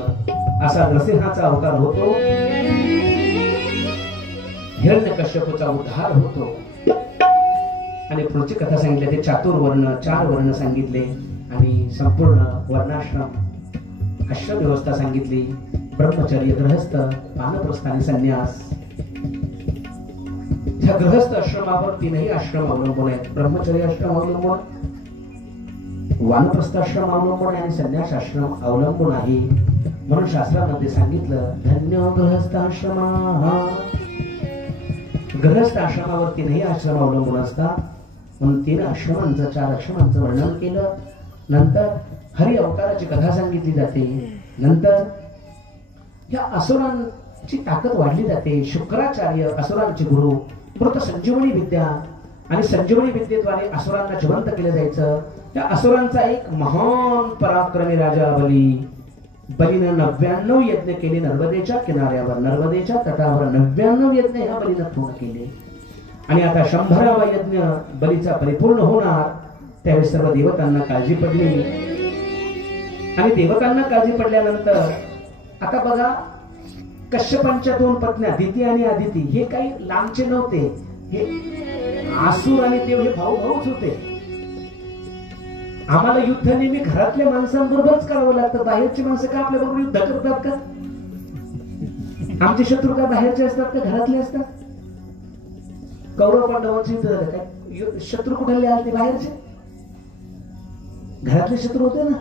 असा नरसिंहाचा अवतार होतो. हिरण्यकश्यपूचा उद्धार होतो आणि पुढची कथा सांगितली ते चातुर्वर्ण 4 वर्ण सांगितले आणि संपूर्ण वर्णाश्रम आश्रम व्यवस्था सांगितली. ब्रह्मचर्य गृहस्थ वानप्रस्थ आणि संन्यास. ह्या गृहस्थ आश्रमावर 3ही आश्रम अवलंबून आहेत. ब्रह्मचर्य आश्रम अवलंबून, वानप्रस्थ आश्रम अवलंबून आणि संन्यास आश्रम अवलंबून आहे. म्हणून शास्त्रामध्ये सांगितलं धन्य गृहस्थ आश्रमा. गृहस्थ आश्रमावर 3ही आश्रम अवलंबून असतात. म्हणून 3 आश्रमांचं 4 आश्रमांचं वर्णन केलं. नंतर हरी अवताराची कथा सांगितली जाते. नंतर या असुरांची ताकद वाढली जाते. शुक्राचार्य असुरांचे गुरु मृत संजीवनी विद्या आणि संजीवनी विद्येद्वारे असुरांना जिवंत केलं जायचं. त्या असुरांचा एक महान पराक्रमी राजा बलीनं 99 यज्ञ केले. नर्मदेच्या किनाऱ्यावर, नर्मदेच्या तटावर 99 यज्ञ ह्या बलीनं पूर्ण केले. आणि आता 100वा यज्ञ बलीचा परिपूर्ण होणार. त्यावेळी सर्व देवतांना काळजी पडली आणि देवतांना काळजी पडल्यानंतर आता बघा, कश्यपांच्या 2 पत्न्या दिती आणि आदिती हे काही लांबचे नव्हते. हे आसूर आणि देव हे भाऊ भाऊच होते. आम्हाला युद्ध नेहमी घरातल्या माणसांबरोबरच करावं लागतं. बाहेरची माणसं का आपल्या बरोबर युद्ध करतात का? आमचे शत्रू का बाहेरचे असतात का घरातले असतात? कौरव पांडवांचे युद्ध झालं काय? शत्रू कुठले आले? ते बाहेरचे, घरातले शत्रू होते ना.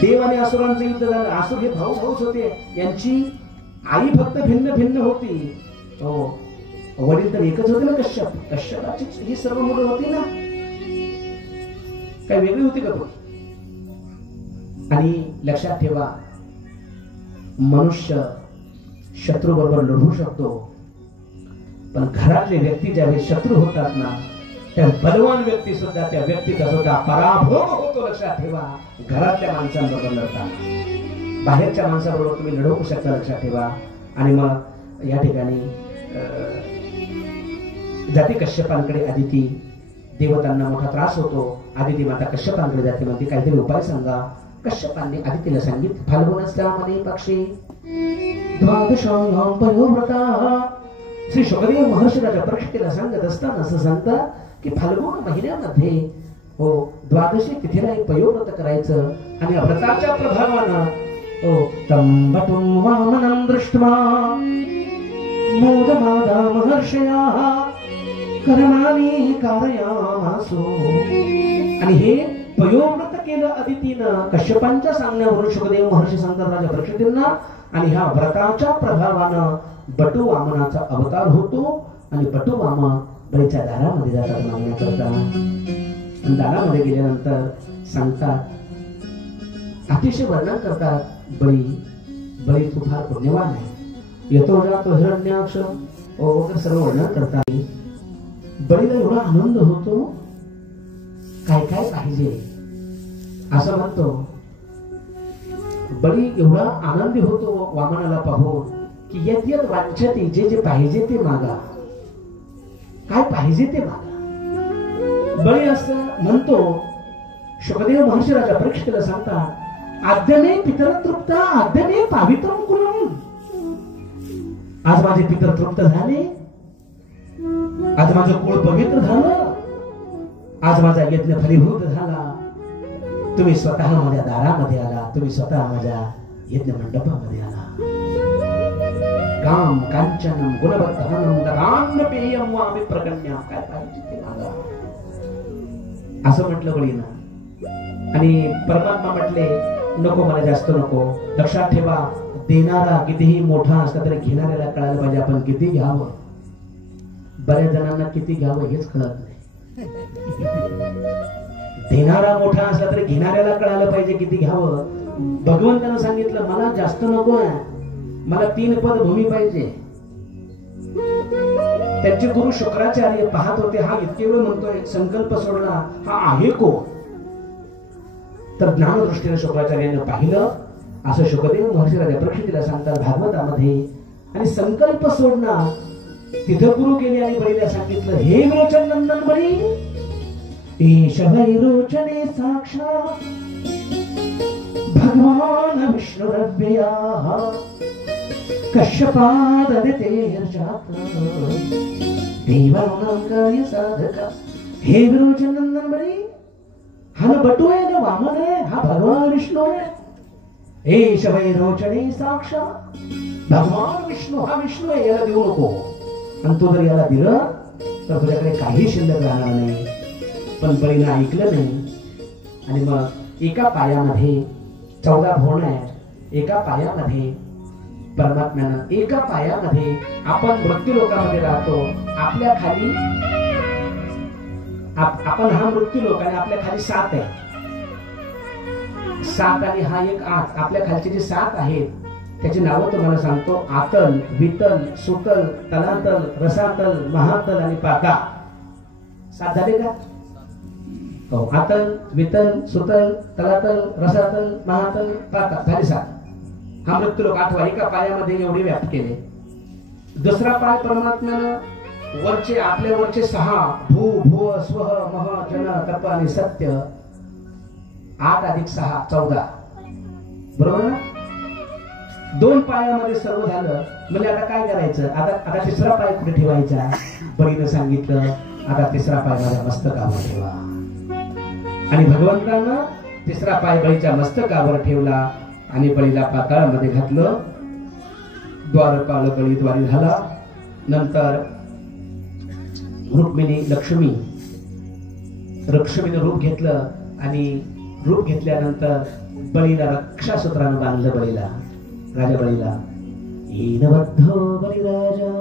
देव आणि असुरांचं युद्ध झालं. असुर हे भाऊ भाऊच होते. यांची आई फक्त भिन्न भिन्न होती. हो, वडील तर एकच होते ना, कश्यप. कश्यपाची ही सर्व मुलं होती ना, काही वेगळी होती का कोणी? आणि लक्षात ठेवा, मनुष्य शत्रू बरोबर लढू शकतो, पण घरातले व्यक्ती ज्यावेळी शत्रू होतात ना, त्या बलवान व्यक्ती सुद्धा त्या व्यक्तीचा सुद्धा पराभव होतो. लक्षात ठेवा, घरातल्या माणसांबरोबर लढताना बाहेरच्या माणसाबरोबर तुम्ही लढवू शकता. लक्षात ठेवा. आणि मग या ठिकाणी जाते कश्यपांकडे आदिती. देवतांना मोठा त्रास होतो. आदिती माता कश्यपांकडे जाते, म्हणते काहीतरी उपाय सांगा. कश्यपांनी आदितीला सांगितले फाल्गुनस्यामध्ये पक्षी द्वादशायां पयोव्रताः. श्री शुकदेव महर्षी राजा परीक्षितीला सांगत असताना असं सांगतात की फाल्गुन महिन्यामध्ये हो 12शी तिथीला एक पयोव्रत करायचं आणि या व्रताच्या प्रभावानं हो तंबटुं वामनं दृष्ट्वा मोदमादा महर्षयाः कर्माणि कारयामासु. आणि हे पयोव्रत केलं अदितीनं कश्यपांच्या सांगण्यावरून. शुकदेव महर्षी सांगतात राजा परीक्षितींना, आणि ह्या व्रताच्या प्रभावानं बटू वामनाचा अवतार होतो. आणि बटू वामन बळीच्या दारामध्ये जातात मागण्याकरता. दारामध्ये गेल्यानंतर सांगतात, अतिशय वर्णन करतात, बळी तू फार पुण्यवान आहे. येतो जातो हिरण्याक्ष वगैरे सर्व वर्णन करतात. बळीला एवढा आनंद होतो, काय काय पाहिजे असं म्हणतो. बळी एवढा आनंदी होतो वामनाला पाहून की यत् यत् वांछति, जे जे पाहिजे ते मागा, काय पाहिजे ते मागा. बळी असं म्हणतो. शुकदेव महर्षी राजा परीक्षितीला सांगतात, आद्यमे पितर तृप्त आद्यमे पावित्रं कुलम्. आज माझे पितर तृप्त झाले, आज माझं कुळ पवित्र झालं, आज माझा यज्ञ फलीभूत झाला. तुम्ही स्वतः माझ्या दारामध्ये आला, तुम्ही स्वतः माझ्या यज्ञ मंडपामध्ये आला. काम कांचनम गुणवत्तहनम ददान्न पेयम वामि प्रकन्या. काय पाहिजे ते मागा असं म्हटलं बळीनं. आणि परमात्मा म्हटले नको, मला जास्त नको. लक्षात ठेवा, देणारा कितीही मोठा असला तरी घेणाऱ्याला कळायला पाहिजे आपण किती घ्यावं. बऱ्याच जणांना किती घ्यावं हेच कळत नाही. देणारा मोठा असला तरी घेणाऱ्याला कळायला पाहिजे किती घ्यावं. भगवंतानं सांगितलं मला जास्त नको आहे, मला 3 पद भूमी पाहिजे. त्यांचे गुरु शुक्राचार्य पाहत होते, हा इतके वेळ म्हणतोय संकल्प सोडला, हा आहे को? तर ज्ञानदृष्टीने शुक्राचार्याने पाहिलं. असं शुकदेव महर्षी राजा परीक्षितीला सांगतात भागवतामध्ये. आणि संकल्प सोडणार तिथं गुरु गेले आणि बळीला सांगितलं, हे विरोचन नंदन बळी, ईश वैरोचने साक्षात भगवान विष्णुरव्यया कश्यपाददितेर्जात देवानांकार्य साधका. हे विरोचन नंदन बळी, हा न बटू आहे ना वामन आहे, हा भगवान विष्णू आहे. ईश वैरोचने साक्षात भगवान विष्णू, हा विष्णू आहे, याला देऊ नको. आणि तो जर याला दिलं तर तुझ्याकडे काही शिल्लक राहणार नाही. पण बळीनं ऐकलं नाही. आणि मग एका पायामध्ये 14 भुवन आहेत, एका पायामध्ये परमात्म्यानं, एका पायामध्ये आपण मृत्यू लोकामध्ये राहतो. आपल्या खाली आपण हा मृत्यू लोक आणि आपल्या खाली 7 आहे. 7 आणि हा एक 8. आपल्या खालची जी 7 आहेत त्याची नावं तुम्हाला सांगतो. आतल, वितल, सुतल, तलातल, रसातल, महातल आणि पाताळ. 7 झाले का? हो. आतल, वितल, सुतल, तलातल, रसातल, महातल, पाताळ झाले 7. हा मृत्यूलोक 8वा. एका पायामध्ये एवढे व्याप्त केले. दुसरा पाय परमात्म्यानं वरचे, आपल्या वरचे 6 भू, भुव, स्वह, मह, जन, तप आणि सत्य. 8 अधिक 6 14. बरोबर ना? 2 पायामध्ये सर्व झालं. म्हणजे आता काय करायचं? आता तिसरा पाय कुठे ठेवायचा? बळीनं सांगितलं, आता तिसरा पाय माझ्या मस्तकावर ठेवा. आणि भगवंतानं तिसरा पाय बळीच्या मस्तकावर ठेवला आणि बळीला पाताळामध्ये घातलं. द्वारपाल बळी द्वारी झाला. नंतर रुक्मिणी लक्ष्मीने रूप घेतलं आणि रूप घेतल्यानंतर बळीला रक्षासूत्रानं बांधलं. बळीला, राजा बळीला, येनबद्धो बलिराजा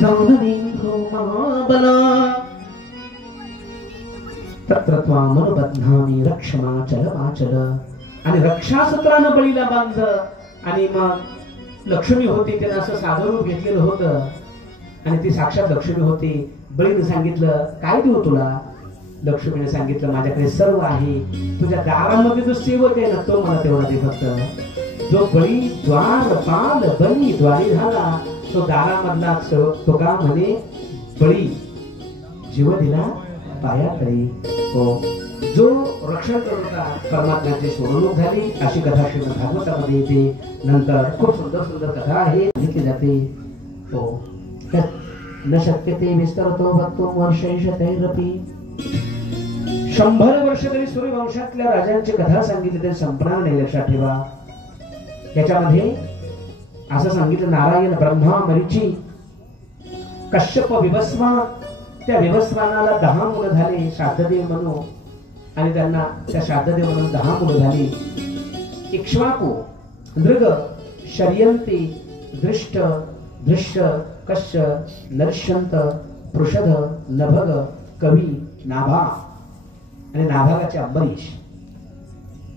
दानवेंद्रो महाबला तत्र त्वामनुबध्नामि रक्षमाचल माचल. आणि रक्षासूत्रानं बळीला बांधलं. आणि मग लक्ष्मी होती, त्यानं असं साधं रूप घेतलेलं होतं आणि ती साक्षात लक्ष्मी होती. बळीने सांगितलं, काय देऊ तुला? लक्ष्मीने सांगितलं, माझ्याकडे सर्व आहे. तुझ्या दारामध्ये जो सेवक आहे ना, तो मला तेवढा दे फक्त. जो बळी द्वारपाल बळी द्वारी झाला, तो दारामधला सेवक. तो का म्हणे, बळी जीव दिला पायाकडे. हो. जो रक्षण करत होता परमात्म्याची सोडवणूक झाली. अशी कथा श्रीमद भागवतामध्ये येते. नंतर खूप सुंदर सुंदर कथा आहे, सांगितली जाते. हो. न शक्यते विस्तरतो भक्तो वर्षैषतैरपि. 100 वर्ष तरी सूर्यवंशातल्या राजांची कथा सांगितली तरी संपणार नाही. लक्षात ठेवा. याच्यामध्ये असं सांगितलं, नारायण, ब्रह्मा, मरीची, कश्यप, विभस्मा. त्या विभस्मानाला 10 मुलं झाली श्राद्धदेव म्हणून. आणि त्यांना त्या श्राद्धदेव म्हणून 10 मुलं झाली. इक्ष्वाकु, नृग, शर्यंती, दृष्ट, दृश्य, कश्य, नरशंत, पृषध, नभग, कवी, नाभा. आणि नाभागाचे अंबरीश.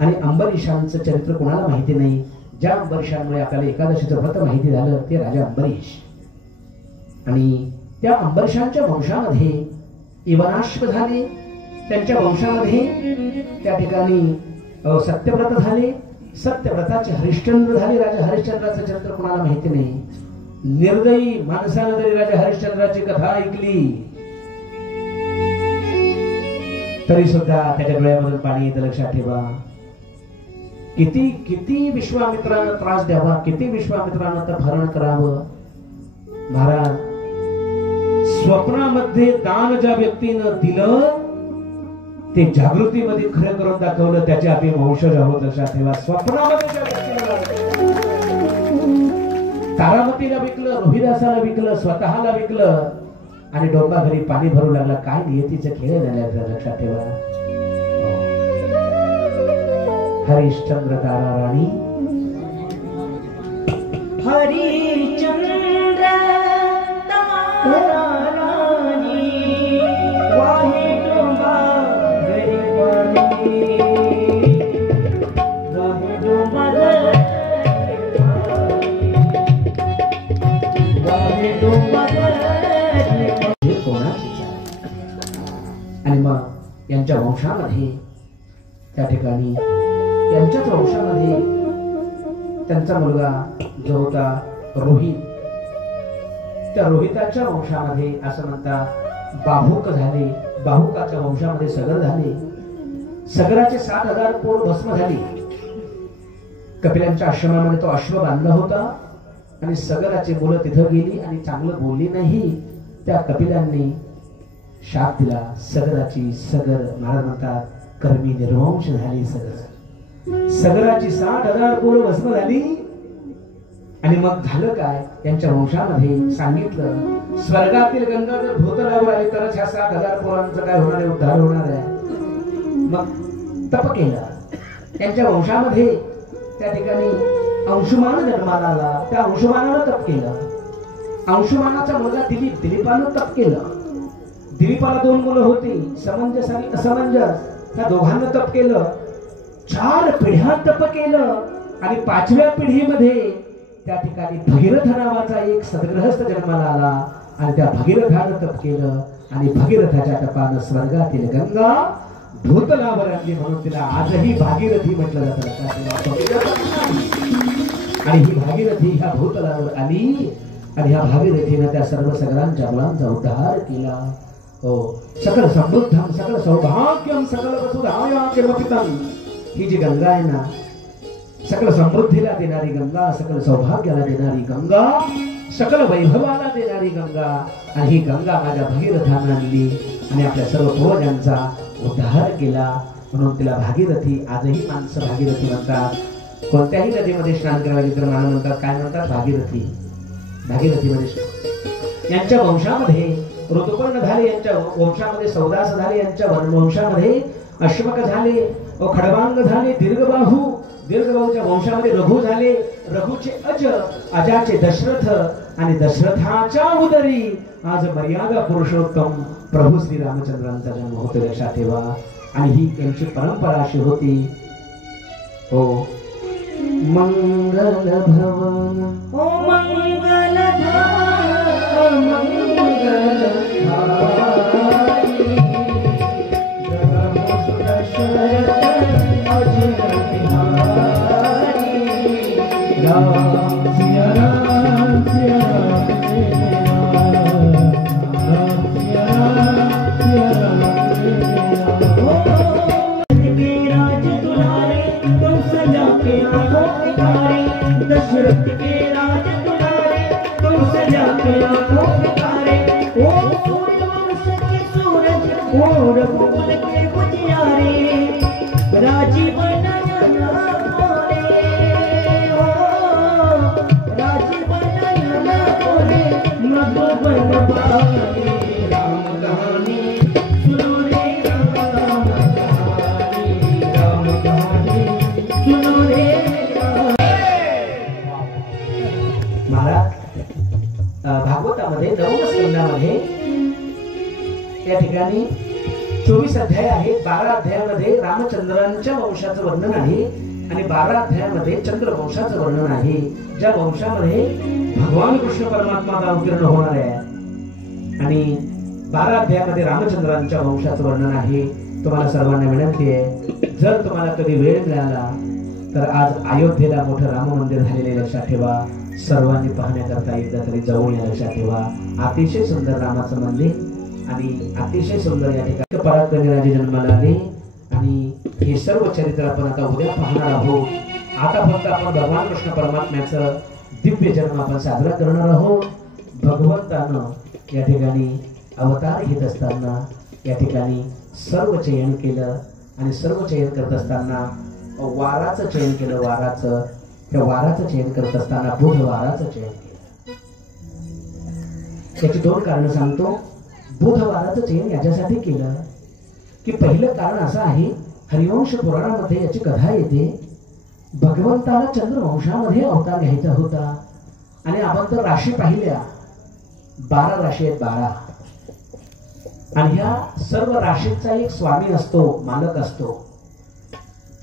आणि अंबरीशांचं चरित्र कोणाला माहिती नाही. ज्या अंबरीशांमुळे आपल्याला एकादशीचं व्रत माहिती झालं ते राजा अंबरीश. आणि त्या अंबरीशांच्या वंशामध्ये इवनाश्व झाले. त्यांच्या वंशामध्ये त्या ठिकाणी सत्यव्रत झाले. सत्यव्रताचे हरिश्चंद्र झाले. राजा हरिश्चंद्राचं चरित्र कोणाला माहिती नाही. निर्दयी माणसानं जरी राजा हरिश्चंद्राची कथा ऐकली तरी सुद्धा त्याच्या डोळ्यामधून पाणी येतं. लक्षात ठेवा. किती किती विश्वामित्रानं त्रास द्यावा, किती विश्वामित्रानं अपहरण करावं. महाराज, स्वप्नामध्ये दान ज्या व्यक्तीनं दिलं ते जागृतीमध्ये खरं करून दाखवलं, त्याचे आपण वंशज आहोत. लक्षात ठेवा. स्वप्नामध्ये ज्या व्यक्तीनं तारामतीला विकलं, रोहिदासाला विकलं, स्वतःला विकलं आणि डोंबा घरी पाणी भरू लागला. काय नियतीचं खेळ झालं. लक्षात ठेवा. हरिश्चंद्र तारा राणी, हरिश्चंद्र तारा रानी, वाहे डोंबा घरी पाणी, वाहे डोंबा घरी पाणी. वाहे डोंबावरी हे कोणाचीच आहे. आणि मग यांच्या वंशामध्ये त्या ठिकाणी यांच्याच वंशामध्ये त्यांचा मुलगा जो होता रोहित, त्या रोहिताच्या वंशामध्ये असं म्हणतात बाहुक झाले. बाहुकाच्या वंशामध्ये सगर झाले. सगराचे 60,000 पोर भस्म झाली. कपिलांच्या आश्रमामध्ये तो अश्व बांधला होता आणि सगराची मुलं तिथं गेली आणि चांगलं बोलली नाही. त्या कपिलांनी शाप दिला सगराची. सगर महाराज म्हणतात कर्मी निर्वंश झाली. सगराची 60,000 पोर भस्म झाली. आणि मग झालं काय, यांच्या वंशामध्ये सांगितलं स्वर्गातील गंगा जर भूतलावर आली तरच ह्या 60,000 पोरांचं काय होणार आहे, उद्धार होणार आहे. मग तप केलं. त्यांच्या वंशामध्ये त्या ठिकाणी अंशुमान जन्माला आला. त्या अंशुमानानं तप केलं. अंशुमानाचा मुलगा दिलीप, दिलीपानं तप केलं. दिलीपाला 2 मुलं होती, समंजस आणि असमंजस. त्या दोघांना तप केलं. 4 पिढ्या तप केलं. आणि 5व्या पिढीमध्ये त्या ठिकाणी भगीरथ नावाचा एक सद्ग्रहस्थ जन्माला आला. आणि त्या भगीरथानं तप केलं. आणि भगीरथाच्या तपानं स्वर्गातील गंगा भूतलावर आणली. म्हणून तिला आजही भागीरथी म्हटलं जातं. आणि ही भागीरथी ह्या भूतलावर आली. आणि ह्या भागीरथीनं त्या सर्व सगळ्यांच्या मुलांचा उद्धार केला. हो, सकल समृद्धम सकल सौभाग्यम सकल वसुधायाम. ही जी गंगा आहे ना, सकल समृद्धीला देणारी गंगा, सकल सौभाग्याला देणारी गंगा, सकल वैभवाला देणारी गंगा. आणि ही गंगा माझ्या भगीरथानं आणली आणि आपल्या सर्व पूर्वजांचा उद्धार केला. म्हणून तिला भागीरथी. आजही माणसं भागीरथी म्हणतात. कोणत्याही नदीमध्ये स्नान करावे तर मला म्हणतात, काय म्हणतात, भागीरथी. भागीरथीमध्ये यांच्या वंशामध्ये ऋतुपर्ण झाले. यांच्या वंशामध्ये सौदास झाले. यांच्या वंशामध्ये अश्वक झाले. खडवांग झाले. दीर्घबाहू. दीर्घबाहूच्या वंशामध्ये रघु झाले. रघुचे अज, अजाचे दशरथ. आणि दशरथाच्या उदरी आज मर्यादा पुरुषोत्तम प्रभू श्री रामचंद्रांचा जन्म होतो. लक्षात ठेवा. आणि ही त्यांची परंपरा अशी होती. हो, मंगल भवन. ओ मंगल भवन मंगल भारी दशरथ अजित बिहारी. राम सिया राम सिया राम राम सिया राम सिया राम. दशरथ के राज दुलारे तुम सजा के आंखों पुकारे. ओ सूर्यवंश के सूरज, ओ रघुकुल के उजियारे. राजीव नयन मोरे, ओ राजीव नयन मोरे. मधुबन बारी राम कहानी सुनो रे. राम कहानी, राम कहानी सुनो रे. भागवतामध्ये 9 स्कंदामध्ये या ठिकाणी 24 अध्याय आहेत. 12 अध्यायामध्ये रामचंद्रांच्या वंशाचं वर्णन आहे आणि 12 अध्यायामध्ये चंद्रवंशाचं वर्णन आहे. ज्या वंशामध्ये भगवान कृष्ण परमात्माचा अवतरण होणार आहे. आणि 12 अध्यायामध्ये रामचंद्रांच्या वंशाचं वर्णन आहे. तुम्हाला सर्वांना विनंती आहे, जर तुम्हाला कधी वेळ मिळाला तर आज अयोध्येला मोठं राम मंदिर झालेले लक्षात ठेवा. सर्वांनी पाहण्याकरता एकदा तरी जाऊन या. लक्षात ठेवा, अतिशय सुंदर रामाचं मंदिर आणि अतिशय सुंदर या ठिकाणी पराक्रमी राजे जन्माला आले. आणि हे सर्व चरित्र आपण आता उद्या पाहणार आहोत. आता फक्त आपण भगवान कृष्ण परमात्म्याचं दिव्य जन्म आपण साजरा करणार आहोत. भगवंतानं या ठिकाणी अवतार घेत असताना या ठिकाणी सर्व चयन केलं. आणि सर्व चयन करत असताना वाराचं चयन केलं. वाराचं, त्या वाराचं चयन करत असताना बुधवाराचं चयन केलं. त्याची 2 कारणं सांगतो. बुधवाराचं चयन याच्यासाठी केलं की पहिलं कारण असं आहे, हरिवंश पुराणामध्ये याची कथा येते. भगवंताला चंद्रवंशामध्ये अवतार घ्यायचा होता. आणि आपण तर राशी पाहिल्या, 12 राशी आहेत. 12. आणि ह्या सर्व राशीचा एक स्वामी असतो, मालक असतो.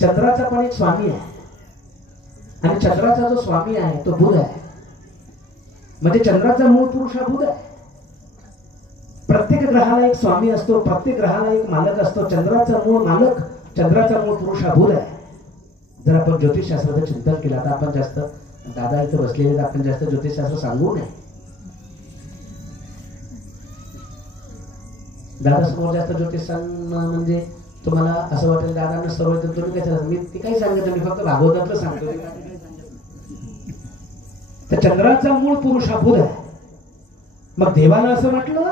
चंद्राचा पण एक स्वामी आहे. आणि चंद्राचा जो स्वामी आहे तो बुध आहे. म्हणजे चंद्राचा मूळ पुरुष हा बुध आहे. प्रत्येक ग्रहाला एक स्वामी असतो, प्रत्येक ग्रहाला एक मालक असतो. चंद्राचा मूळ मालक, चंद्राचा मूळ पुरुष हा बुध आहे. जर आपण ज्योतिषशास्त्राचं चिंतन केलं तर आपण जास्त, दादा इथे बसलेले, आपण जास्त ज्योतिषशास्त्र सांगू नये. दादा समोर जास्त ज्योतिष सांगणं म्हणजे तुम्हाला असं वाटेल दादांना सर्व येतं, तुम्ही काय सांगता, मी ती काही सांगत मी फक्त भागवतातलं सांगतो. तर चंद्राचा मूळ पुरुष हा बुध आहे. मग देवाला असं म्हटलं,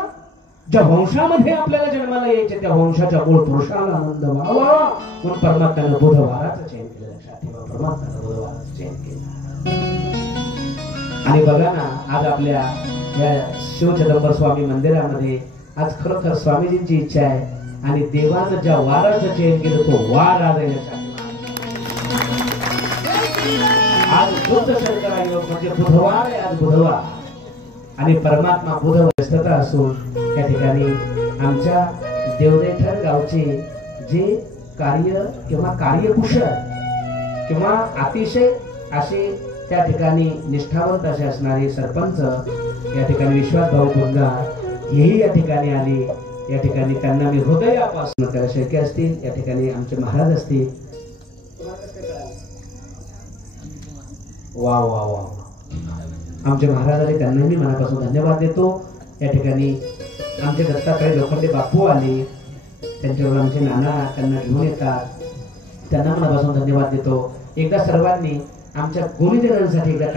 ज्या वंशामध्ये आपल्याला जन्माला यायचे त्या वंशाच्या मूळ पुरुषाला आनंद व्हावा म्हणून परमात्म्यानं बुधवाराचं चयन केलं. लक्षात ठेवा, परमात्म्यानं बुधवाराचं चयन केलं. आणि बघा ना, आज आपल्या या शिवचिदंबर स्वामी मंदिरामध्ये आज खरोखर स्वामीजींची इच्छा आहे आणि देवानं ज्या वाराचं चयन केलं तो वार आज आहे. लक्षात आज बुद्ध शंकर योग म्हणजे बुधवार आहे. आज बुधवार आणि परमात्मा बुध व्यस्तता असून त्या ठिकाणी आमच्या देवदेठण गावचे जे कार्य किंवा कार्यकुशल किंवा अतिशय असे त्या ठिकाणी निष्ठावंत असे असणारे सरपंच या ठिकाणी विश्वास भाऊ गुंगार हेही या ठिकाणी आले. या ठिकाणी त्यांना मी हृदयापासून त्याला शक्य असतील, या ठिकाणी आमचे महाराज असतील. वा वा वा, आमचे महाराज आले, त्यांना मी मनापासून धन्यवाद देतो. या ठिकाणी आमचे दत्तात्रय लोखंडे बापू आले, त्यांच्यावर आमचे नाना त्यांना घेऊन येतात, त्यांना मनापासून धन्यवाद देतो. एकदा सर्वांनी आमच्या गुणीजनांसाठी एकदा